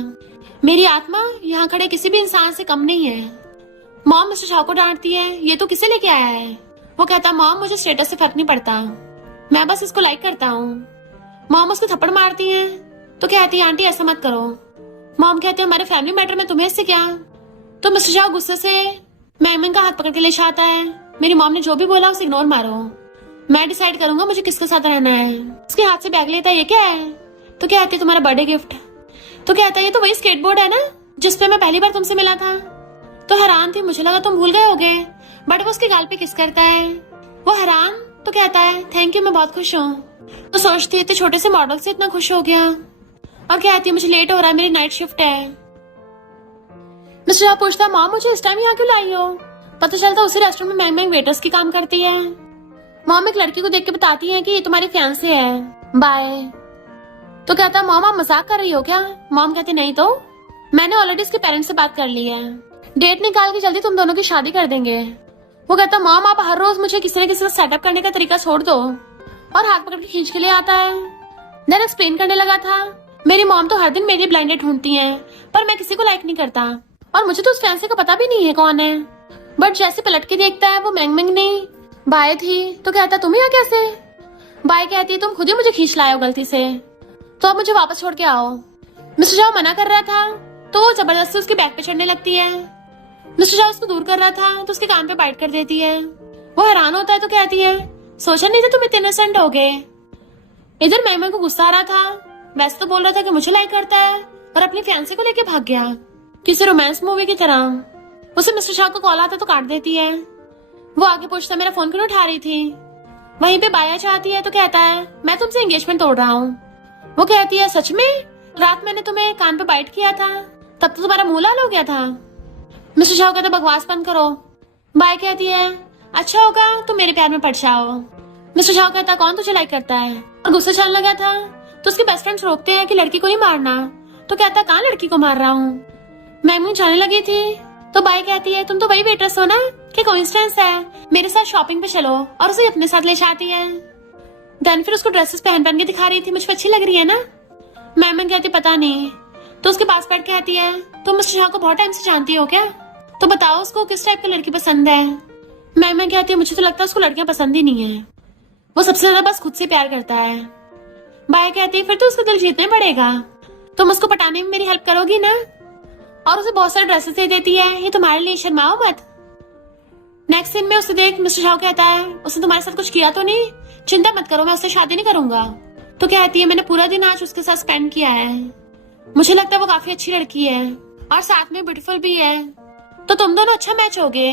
मेरी आत्मा यहाँ खड़े किसी भी इंसान से कम नहीं है। मॉम मिस्टर शाह को डांटती है, ये तो किसे लेके आया है? वो कहता, मॉम मुझे स्टेटस से फर्क नहीं पड़ता, मैं बस इसको लाइक करता हूँ। मॉम उसको थप्पड़ मारती है, तो कहती है, आंटी ऐसा मत करो। मॉम कहते हैं, हमारे फैमिली मैटर में तुम्हें इससे क्या? तो मिस्टर शाह गुस्से से मैमन का हाथ पकड़ के ले जाता है, मेरी मॉम ने जो भी बोला उसे इग्नोर मारो, मैं डिसाइड करूंगा मुझे किसके साथ रहना है। उसके हाथ से बैग लेता है, ये क्या है? तो कहती है, तुम्हारा बर्थडे गिफ्ट। तो कहता है, ये तो वही स्केटबोर्ड है ना जिसपे मैं पहली बार तुमसे मिला था। तो हैरान थी, मुझे लगा तुम भूल गए होगे, बट वो उसके गाल पे किस करता है। वो हैरान, तो कहता है, थैंक यू, मैं बहुत खुश हूँ। तो सोचती है, इतने छोटे से मॉडल से इतना खुश हो गया, और कहती है, मुझे लेट हो रहा है, मेरी नाइट शिफ्ट है। मिस्टर शाह पूछता है, मॉम मुझे इस टाइम यहाँ क्यों लाई हो? पता चलता उसी रेस्टोरेंट में मैंग वेटर्स की काम करती है। मॉम एक लड़की को देख के बताती है कि ये तुम्हारी फियांसे है, बाय। तो कहता है, मॉम आप मजाक कर रही हो क्या? मॉम कहती, नहीं तो मैंने ऑलरेडी इसके पेरेंट्स से बात कर ली है, डेट निकाल के जल्दी तुम दोनों की शादी कर देंगे। वो कहता, मॉम आप हर रोज मुझे किसी न किसी का सेटअप करने का तरीका छोड़ दो, और हाथ पकड़ के खींच के लिए आता है। देन एक्सप्लेन करने लगा था, मेरी मॉम तो हर दिन मेरी ब्लाइंडेड ढूंढती है, पर मैं किसी को लाइक नहीं करता, और मुझे तो उस फैंसी का पता भी नहीं है कौन है। बट जैसे पलट के देखता है वो मैंगमिंग नहीं बाय थी। तो कहता, तुम यहाँ कैसे? बाय कहती है, तुम खुद ही मुझे खींच लाए हो गलती से, तो अब मुझे वापस छोड़ के आओ। मिस्टर शाह मना कर रहा था, तो वो जबरदस्ती उसके बैग पे चढ़ने लगती है। मिस्टर शाह उसको दूर कर रहा था, तो उसके कान पे बाइट कर देती है। वो हैरान होता है, तो कहती है, सोचा नहीं था तुम इतने इनोसेंट हो गए। इधर मैमन को गुस्सा आ रहा था, वैसे तो बोल रहा था कि मुझे लाइक करता है, और अपनी फियांसे को लेके भाग गया किसी रोमांस मूवी की तरह। उसे मिस्टर शाह को कॉल आता तो काट देती है। वो आगे पूछता, मेरा फोन क्यों उठा रही थी? वहीं पे बाया चाहती है, तो कहता है, मैं तुमसे एंगेजमेंट तोड़ रहा हूँ। वो कहती है, सच में? रात मैंने तुम्हें कान पे बाइट किया था, तब तो तुम्हारा मुंह लाल हो गया था। मिस्टर शाह कहता, बकवास बंद करो। बाय कहती है, अच्छा होगा तुम मेरे प्यार में पड़ जाओ। मिस्टर झाओ कहता कौन तुझे लाइक करता है, और गुस्सा चलने लगा था। तो उसके बेस्ट फ्रेंड्स रोकते हैं कि लड़की को ही मारना। तो कहता कहाँ लड़की को मार रहा हूँ। मैमू जाने लगी थी तो बाई कहती है तुम तो वही वेट्रेस हो ना, कि कोइंसिडेंस है, मेरे साथ शॉपिंग पे चलो, और उसे अपने साथ ले जाती है। देन फिर उसको ड्रेसेस पहन पहन के दिखा रही थी, मुझ पे अच्छी लग रही है ना। मैम कहती पता नहीं। तो उसके पास बैठ के आती है तुम मिस्टर झा को बहुत टाइम से जानती हो क्या, तो बताओ उसको किस टाइप की लड़की पसंद है। मैम कहती है मुझे तो लगता है उसको लड़कियां पसंद ही नहीं है, वो सबसे ज्यादा बस खुद से प्यार करता है। बाई कहती है फिर तो उसका दिल जीतने पड़ेगा, तुम उसको पटाने में मेरी हेल्प करोगी ना, और उसे बहुत सारे ड्रेसेस दे देती है, ये तुम्हारे लिए शर्माओ मत। नेक्स्ट सीन में उसे देख मिस्टर झाओ कहता है उसने तुम्हारे साथ कुछ किया तो नहीं, चिंता मत करो मैं उससे शादी नहीं करूंगा। तो कहती है मैंने पूरा दिन आज उसके साथ स्पेंड किया है, मुझे लगता है वो काफी अच्छी लड़की है और साथ में ब्यूटीफुल भी है, तो तुम दोनों अच्छा मैच होगे।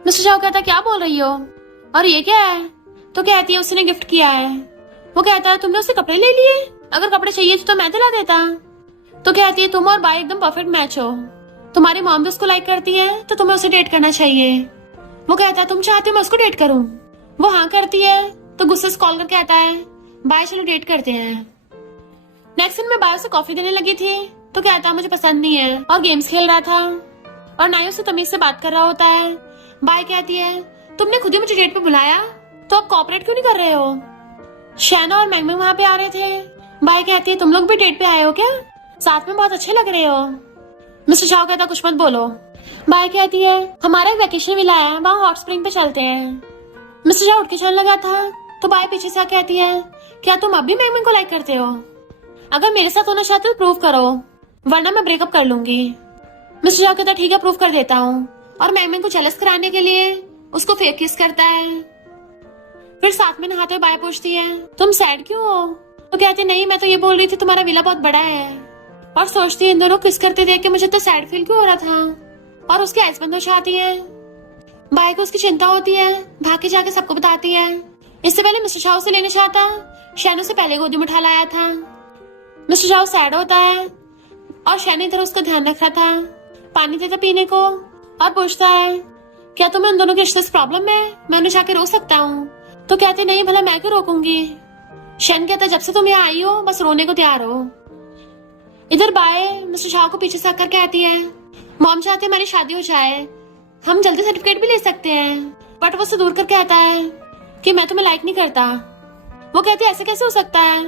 मिस्टर झाओ कहता क्या बोल रही हो, और ये क्या है। तो कहती है उसने गिफ्ट किया है। वो कहता है तुमने उससे कपड़े ले लिए, अगर कपड़े चाहिए तो मैं दिला देता। तो कहती है तुम और बाई एकदम परफेक्ट मैच हो, तुम्हारी मॉम भी उसको लाइक करती है तो तुम्हें उसे डेट करना चाहिए। वो कहता है तुम चाहते हो मैं उसको डेट करूं। वो हाँ करती है तो गुस्से से कॉल करके आता है बाय चलो डेट करते हैं। नेक्स्ट दिन में बाय उसे कॉफी देने लगी थी तो कहता मुझे पसंद नहीं है, और गेम्स खेल रहा था और ना ही उससे तमीज से बात कर रहा होता है। बाय कहती है तुमने खुद ही मुझे डेट पे बुलाया तो अब कॉपरेट क्यों नहीं कर रहे हो। शैना और मैंग वहां पे आ रहे थे। बाय कहती है तुम लोग भी डेट पे आए हो क्या, साथ में बहुत अच्छे लग रहे हो। मिस्टर झाओ कहता कुछ मत बोलो। बाय कहती है हमारा एक वेकेशन मिला है, वहाँ हॉट स्प्रिंग पे चलते हैं। मिस्टर झाओ उठ के चलने लगा था तो बाय पीछे से कहती है क्या तुम अब भी मैंग को लाइक करते हो, अगर मेरे साथ होना चाहते हो तो प्रूव करो वरना मैं ब्रेकअप कर लूंगी। मिस्टर झाओ कहता ठीक है प्रूव कर देता हूँ, और मैंग को जेलस कराने के लिए उसको फेक किस करता है। फिर साथ में नहाते हुए बाय पूछती है तुम सैड क्यों हो। तो कहती नहीं मैं तो ये बोल रही थी तुम्हारा विला बहुत बड़ा है, और सोचती है इन दोनों किस करते देख के मुझे तो सैड फील क्यों हो रहा था, और उसकी आइस बंद हो जाती है। बाय को उसकी चिंता होती है, भाग के जाके सबको बताती है। इससे पहले मिस्टर झाओ से लेने चाहता, शैनो से पहले गोदी में उठा लाया था। मिस्टर झाओ सैड होता है और शैनो इधर उसका ध्यान रख रहा था, पानी देता पीने को और पूछता है क्या तुम्हें उन दोनों के रिश्ते से प्रॉब्लम है, मैं उन्हें जाके रोक सकता हूँ। तो कहते नहीं भला मैं क्यों रोकूंगी। शैन कहता जब से तुम यहाँ आई हो बस रोने को तैयार हो। इधर बाय मिस्टर झाओ को पीछे से आकर कहती है मॉम चाहते हमारी शादी हो जाए, हम जल्दी सर्टिफिकेट भी ले सकते हैं, बट वो उसे दूर कर कहता है कि मैं तुम्हें लाइक नहीं करता। वो कहती है ऐसे कैसे हो सकता है,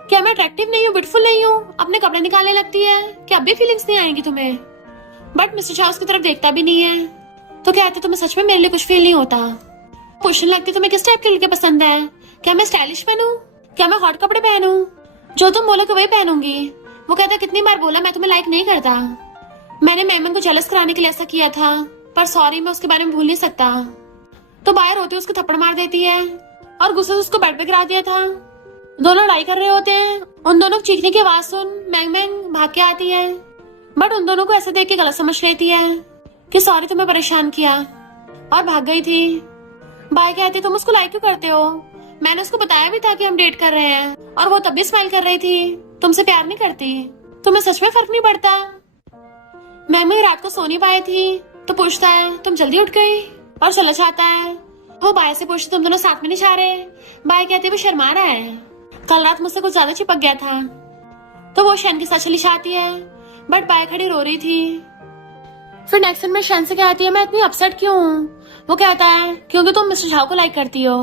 क्या मैं अट्रैक्टिव नहीं हूँ, ब्यूटीफुल नहीं हूँ, अपने कपड़े निकालने लगती है, क्या अब भी फीलिंग्स नहीं आएंगी तुम्हें। बट मिस्टर झाओ उसकी तरफ देखता भी नहीं है। तो कहते तुम्हें सच में मेरे लिए कुछ फील नहीं होता। पूछने लगती तुम्हें किस टाइप के लड़के पसंद है, क्या मैं स्टाइलिश पहनूं, क्या मैं हॉट कपड़े पहनूं, जो तुम बोलोगे वही पहनूंगी। वो कहता कितनी बार बोला मैं तुम्हें लाइक नहीं करता, मैंने मैमन को जेलस कराने के लिए ऐसा किया था, पर सॉरी मैं उसके बारे में भूल नहीं सकता। तो बाहर होती उसको थप्पड़ मार देती है और गुस्से से उसको बेड पे गिरा दिया था। दोनों लड़ाई कर रहे होते हैं। उन दोनों को चीखने की आवाज सुन मैंग भाग के आती है, बट उन दोनों को ऐसे देख के गलत समझ लेती है कि सॉरी तुम्हें परेशान किया, और भाग गई थी। बाय कहती तुम उसको लाइक क्यों करते हो, मैंने उसको बताया भी था कि हम डेट कर रहे हैं, और वो तब भी स्माइल कर रही थी, तुमसे प्यार नहीं करती, तुम्हें सच में फर्क नहीं पड़ता। मैम रात को सो नहीं पाई थी तो पूछता है तुम जल्दी उठ गई, और चला जाता है। वो बाय से पूछते तुम दोनों साथ में नहीं जा रहे। बाय कहते वो शर्मा रहा है, कल रात मुझसे कुछ ज्यादा चिपक गया था। तो वो शैन के साथ चली जाती है, बट बाय खड़ी रो रही थी। फिर नेक्स्ट दिन में शैन से कहती है मैं इतनी अपसेट क्यों हूँ। वो कहता है क्योंकि तुम मिस्टर झाओ को लाइक करती हो।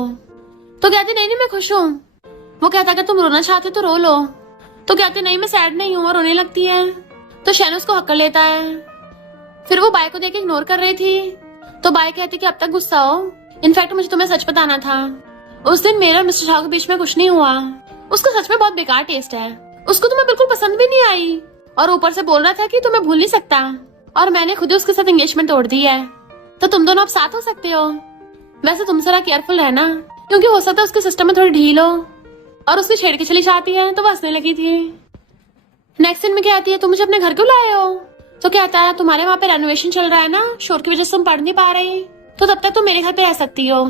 तो कहती नहीं मैं खुश हूँ। वो कहता है तुम रोना चाहते तो रो लो। तो कहती नहीं मैं सैड नहीं हूँ, और रोने लगती है। तो शैन उसको हक कर लेता है। फिर वो बाय को देख इग्नोर कर रही थी, तो बाय कहती कि अब तक गुस्सा हो, इनफैक्ट मुझे तुम्हें सच बताना था, उस दिन मेरा और मिस्टर झाओ के बीच में कुछ नहीं हुआ। उसका सच में बहुत बेकार टेस्ट है, उसको तुम्हें बिल्कुल पसंद भी नहीं आई, और ऊपर से बोल रहा था कि तुम्हें भूल नहीं सकता, और मैंने खुद ही उसके साथ एंगेजमेंट तोड़ दी है, तो तुम दोनों अब साथ हो सकते हो। वैसे तुम जरा केयरफुल रहना, क्योंकि हो सकता है उसके सिस्टम में थोड़ी ढील हो। और उससे छेड़ के चली जाती है तो वो हंसने लगी थी। नेक्स्ट दिन में कहती है तुम मुझे अपने घर क्यों लाए हो। तो कहता है तुम्हारे वहाँ पे रेनोवेशन चल रहा है ना, शोर की वजह से तुम पढ़ नहीं पा रही, तो तब तक तुम मेरे घर पे रह सकती हो।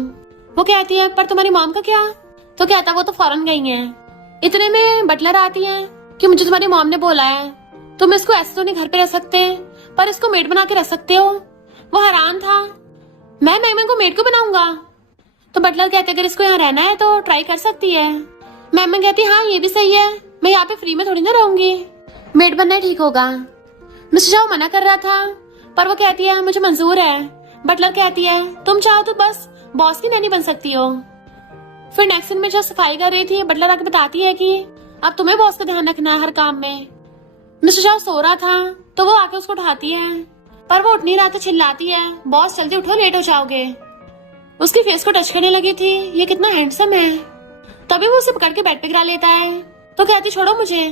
वो कहती है पर तुम्हारी मॉम का क्या। तो कहता वो तो फॉरेन गई है। इतने में बटलर आती है कि मुझे तुम्हारी मॉम ने बोला है तुम इसको ऐसे तो नहीं घर पे रह सकते, पर इसको मेड बना के रख सकते हो। वो हैरान था। मैं मैम को मेड को बनाऊंगा। तो बटलर कहते अगर इसको यहाँ रहना है तो ट्राई कर सकती है। मैम कहती हाँ ये भी सही है, मैं यहाँ पे फ्री में थोड़ी ना रहूंगी, मेड बनना ठीक होगा। मिस्टर शाह मना कर रहा था पर वो कहती है मुझे मंजूर है। बटलर कहती है तुम चाहो तो बस बॉस की नैनी बन सकती हो। फिर नेक्स्ट सीन में जब सफाई कर रही थी बटलर आके बताती है कि अब तुम्हें बॉस का ध्यान रखना है हर काम में। मिस्टर शाह सो रहा था तो वो आके उसको उठाती है पर वो उठ नहीं रहा था, चिल्लाती है बॉस जल्दी उठो लेट हो जाओगे। उसकी फेस को टच करने लगी थी, ये कितना हैंडसम है। तभी वो उसे पकड़ के बेड पे गिरा लेता है तो कहती छोड़ो मुझे।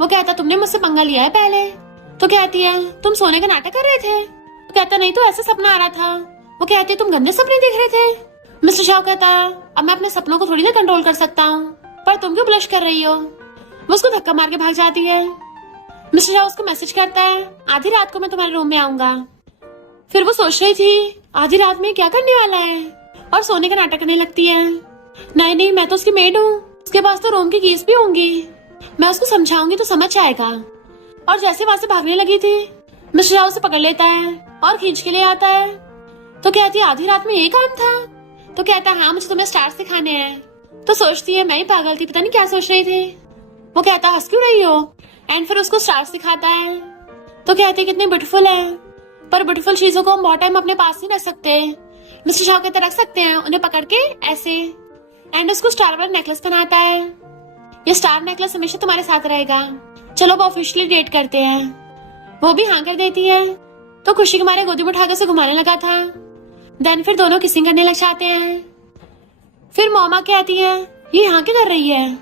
वो कहता तुमने मुझसे पंगा लिया है पहले। तो कहती है तुम सोने का नाटक कर रहे थे। तो कहता नहीं तो ऐसा सपना आ रहा था। वो कहती तुम गंदे सपने देख रहे थे। मिस्टर शाह कहता अब मैं अपने सपनों को थोड़ी ना कंट्रोल कर सकता हूँ, पर तुम क्यों ब्लश कर रही हो। वो उसको धक्का मार के भाग जाती है। मिस्टर शाह उसको मैसेज करता है आधी रात को मैं तुम्हारे रूम में आऊंगा। फिर वो सोच रही थी आधी रात में क्या करने वाला है और सोने का नाटक करने लगती है। नहीं नहीं मैं तो उसकी मेड हूँ, उसके पास तो रूम की कीज भी होंगी, मैं उसको समझाऊंगी तो समझ जाएगा। और जैसे वहां से भागने लगी थी मिस्टर शाह उसे पकड़ लेता है और खींच के ले आता है। तो कहती है आधी रात में यही काम था। तो कहता है हाँ मुझे तुम्हें स्टार्स दिखाने हैं। तो सोचती है मैं ही पागल थी, पता नहीं क्या सोच रही थी। वो कहता हंस क्यों रही हो। एंड फिर उसको स्टार्स दिखाता है तो कहती है कितनी ब्यूटीफुल है, पर ब्यूटीफुल चीजों को हम बहुत टाइम अपने पास नहीं रख सकते। मिस्टर शाह कहते रख सकते हैं उन्हें पकड़ के ऐसे। एंड उसको स्टार वाला नेकलेस पहनाता है, ये स्टार नेकलेस हमेशा तुम्हारे साथ रहेगा, चलो वो ऑफिशियली डेट करते हैं। वो भी हाँ कर देती है तो खुशी के मारे गोदी में उठाकर उसे घुमाने लगा था। देन फिर दोनों किसिंग करने लग जाते हैं। फिर मॉमा कहती है ये यहाँ क्या कर रही है।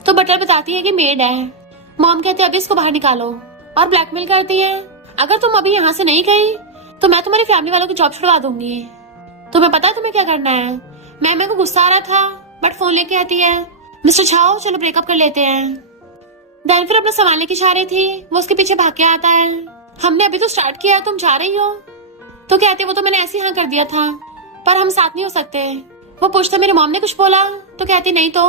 तो बटलर बताती है कि मेड है। मॉम कहते अभी इसको बाहर निकालो और ब्लैकमेल करती है अगर तुम अभी यहाँ से नहीं गई तो मैं तुम्हारी फैमिली वालों की जॉब छुड़वा दूंगी। तुम्हें पता है तुम्हें क्या करना है। मैम को गुस्सा आ रहा था बट फोन लेके आती है मिस्टर छाओ चलो ब्रेकअप कर लेते हैं। देन फिर अपना संभालने की चाह रही थी, वो उसके पीछे भाग के आता है हमने अभी तो स्टार्ट किया है तुम जा रही हो। तो कहते वो तो मैंने ऐसे ही हाँ कर दिया था पर हम साथ नहीं हो सकते। वो पूछता मेरी मॉम ने कुछ बोला। तो कहती नहीं तो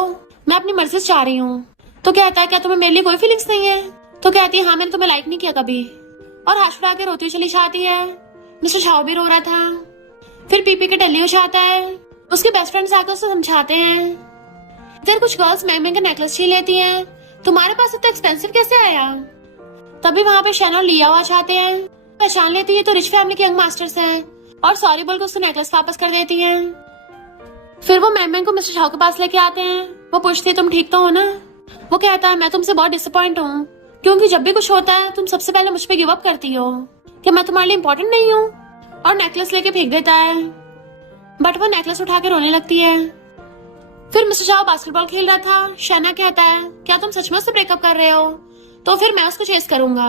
मैं अपनी मर्जी से चाह रही हूँ। तो कहता है क्या तुम्हें मेरे लिए कोई फीलिंग्स नहीं है। तो कहती है हाँ मैंने तुम्हें लाइक नहीं किया कभी। और हाथ उड़ा के रोती हुई चली जाती है। मिस्टर शाह भी रो रहा था। फिर पी के टल्ली हो जाता है। उसके बेस्ट फ्रेंड्स आकर उसे समझाते हैं इधर कुछ गर्ल्स मैम का नेकलेस छीन लेती हैं, तुम्हारे पास इतना एक्सपेंसिव कैसे आया। तभी वहाँ पे शैन और लिया हुआ चाहते हैं, पहचान लेती है तो रिच फैमिली के यंग मास्टर्स हैं और सॉरी बोल के उसको नेकलेस वापस कर देती हैं। फिर वो मैम को मिस्टर शाह के पास लेके आते हैं। वो पूछती है तुम ठीक तो हो ना। वो कहता है मैं तुमसे बहुत डिसअपॉइंट हूँ क्योंकि जब भी कुछ होता है तुम सबसे पहले मुझ पे गिव अप करती हो कि मैं तुम्हारे लिए इम्पोर्टेंट नहीं हूँ, और नेकलेस लेके फेंक देता है। बट वो नेकलेस उठा के रोने लगती है। फिर मिस्टर शाह बास्केटबॉल खेल रहा था। शैना कहता है क्या तुम सच में उससे ब्रेकअप कर रहे हो, तो फिर मैं उसको चेस करूंगा।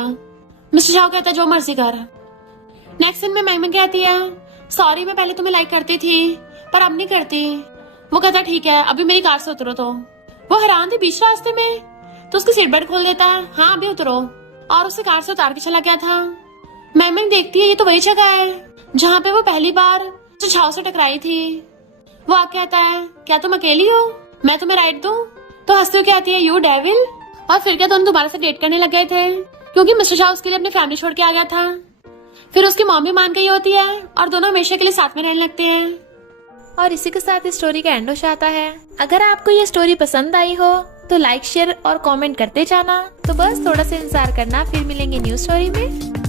मिस्टर शाह कहता है जो मर्जी कर। नेक्स्ट सीन में मैम कहती है सॉरी मैं पहले तुम्हें लाइक करती थी पर अब नहीं करती। वो कहता ठीक है अभी मेरी कार से उतरो। तो वो हैरान थी बीच रास्ते में तो उसकी सीट बेल्ट खोल देता है हाँ अभी उतरो, और उसे कार से उतार के चला गया था। मैम देखती है ये तो वही जगह है जहाँ पे वो पहली बार छाव से टकराई थी। वो आके कहता है क्या तुम अकेली हो, मैं तुम्हें राइड दूं। तो हंसते हुए कहती है यू डेविल। और फिर क्या दोनों दोबारा से डेट करने लग गए थे क्योंकि मिस्टर शाह उसके लिए अपनी फैमिली छोड़ के आ गया था। फिर उसकी मॉम भी मान गई होती है और दोनों हमेशा के लिए साथ में रहने लगते हैं। और इसी के साथ इस स्टोरी का एंड हो जाता है। अगर आपको ये स्टोरी पसंद आई हो तो लाइक शेयर और कमेंट करते जाना। तो बस थोड़ा सा इंतजार करना, फिर मिलेंगे न्यू स्टोरी में।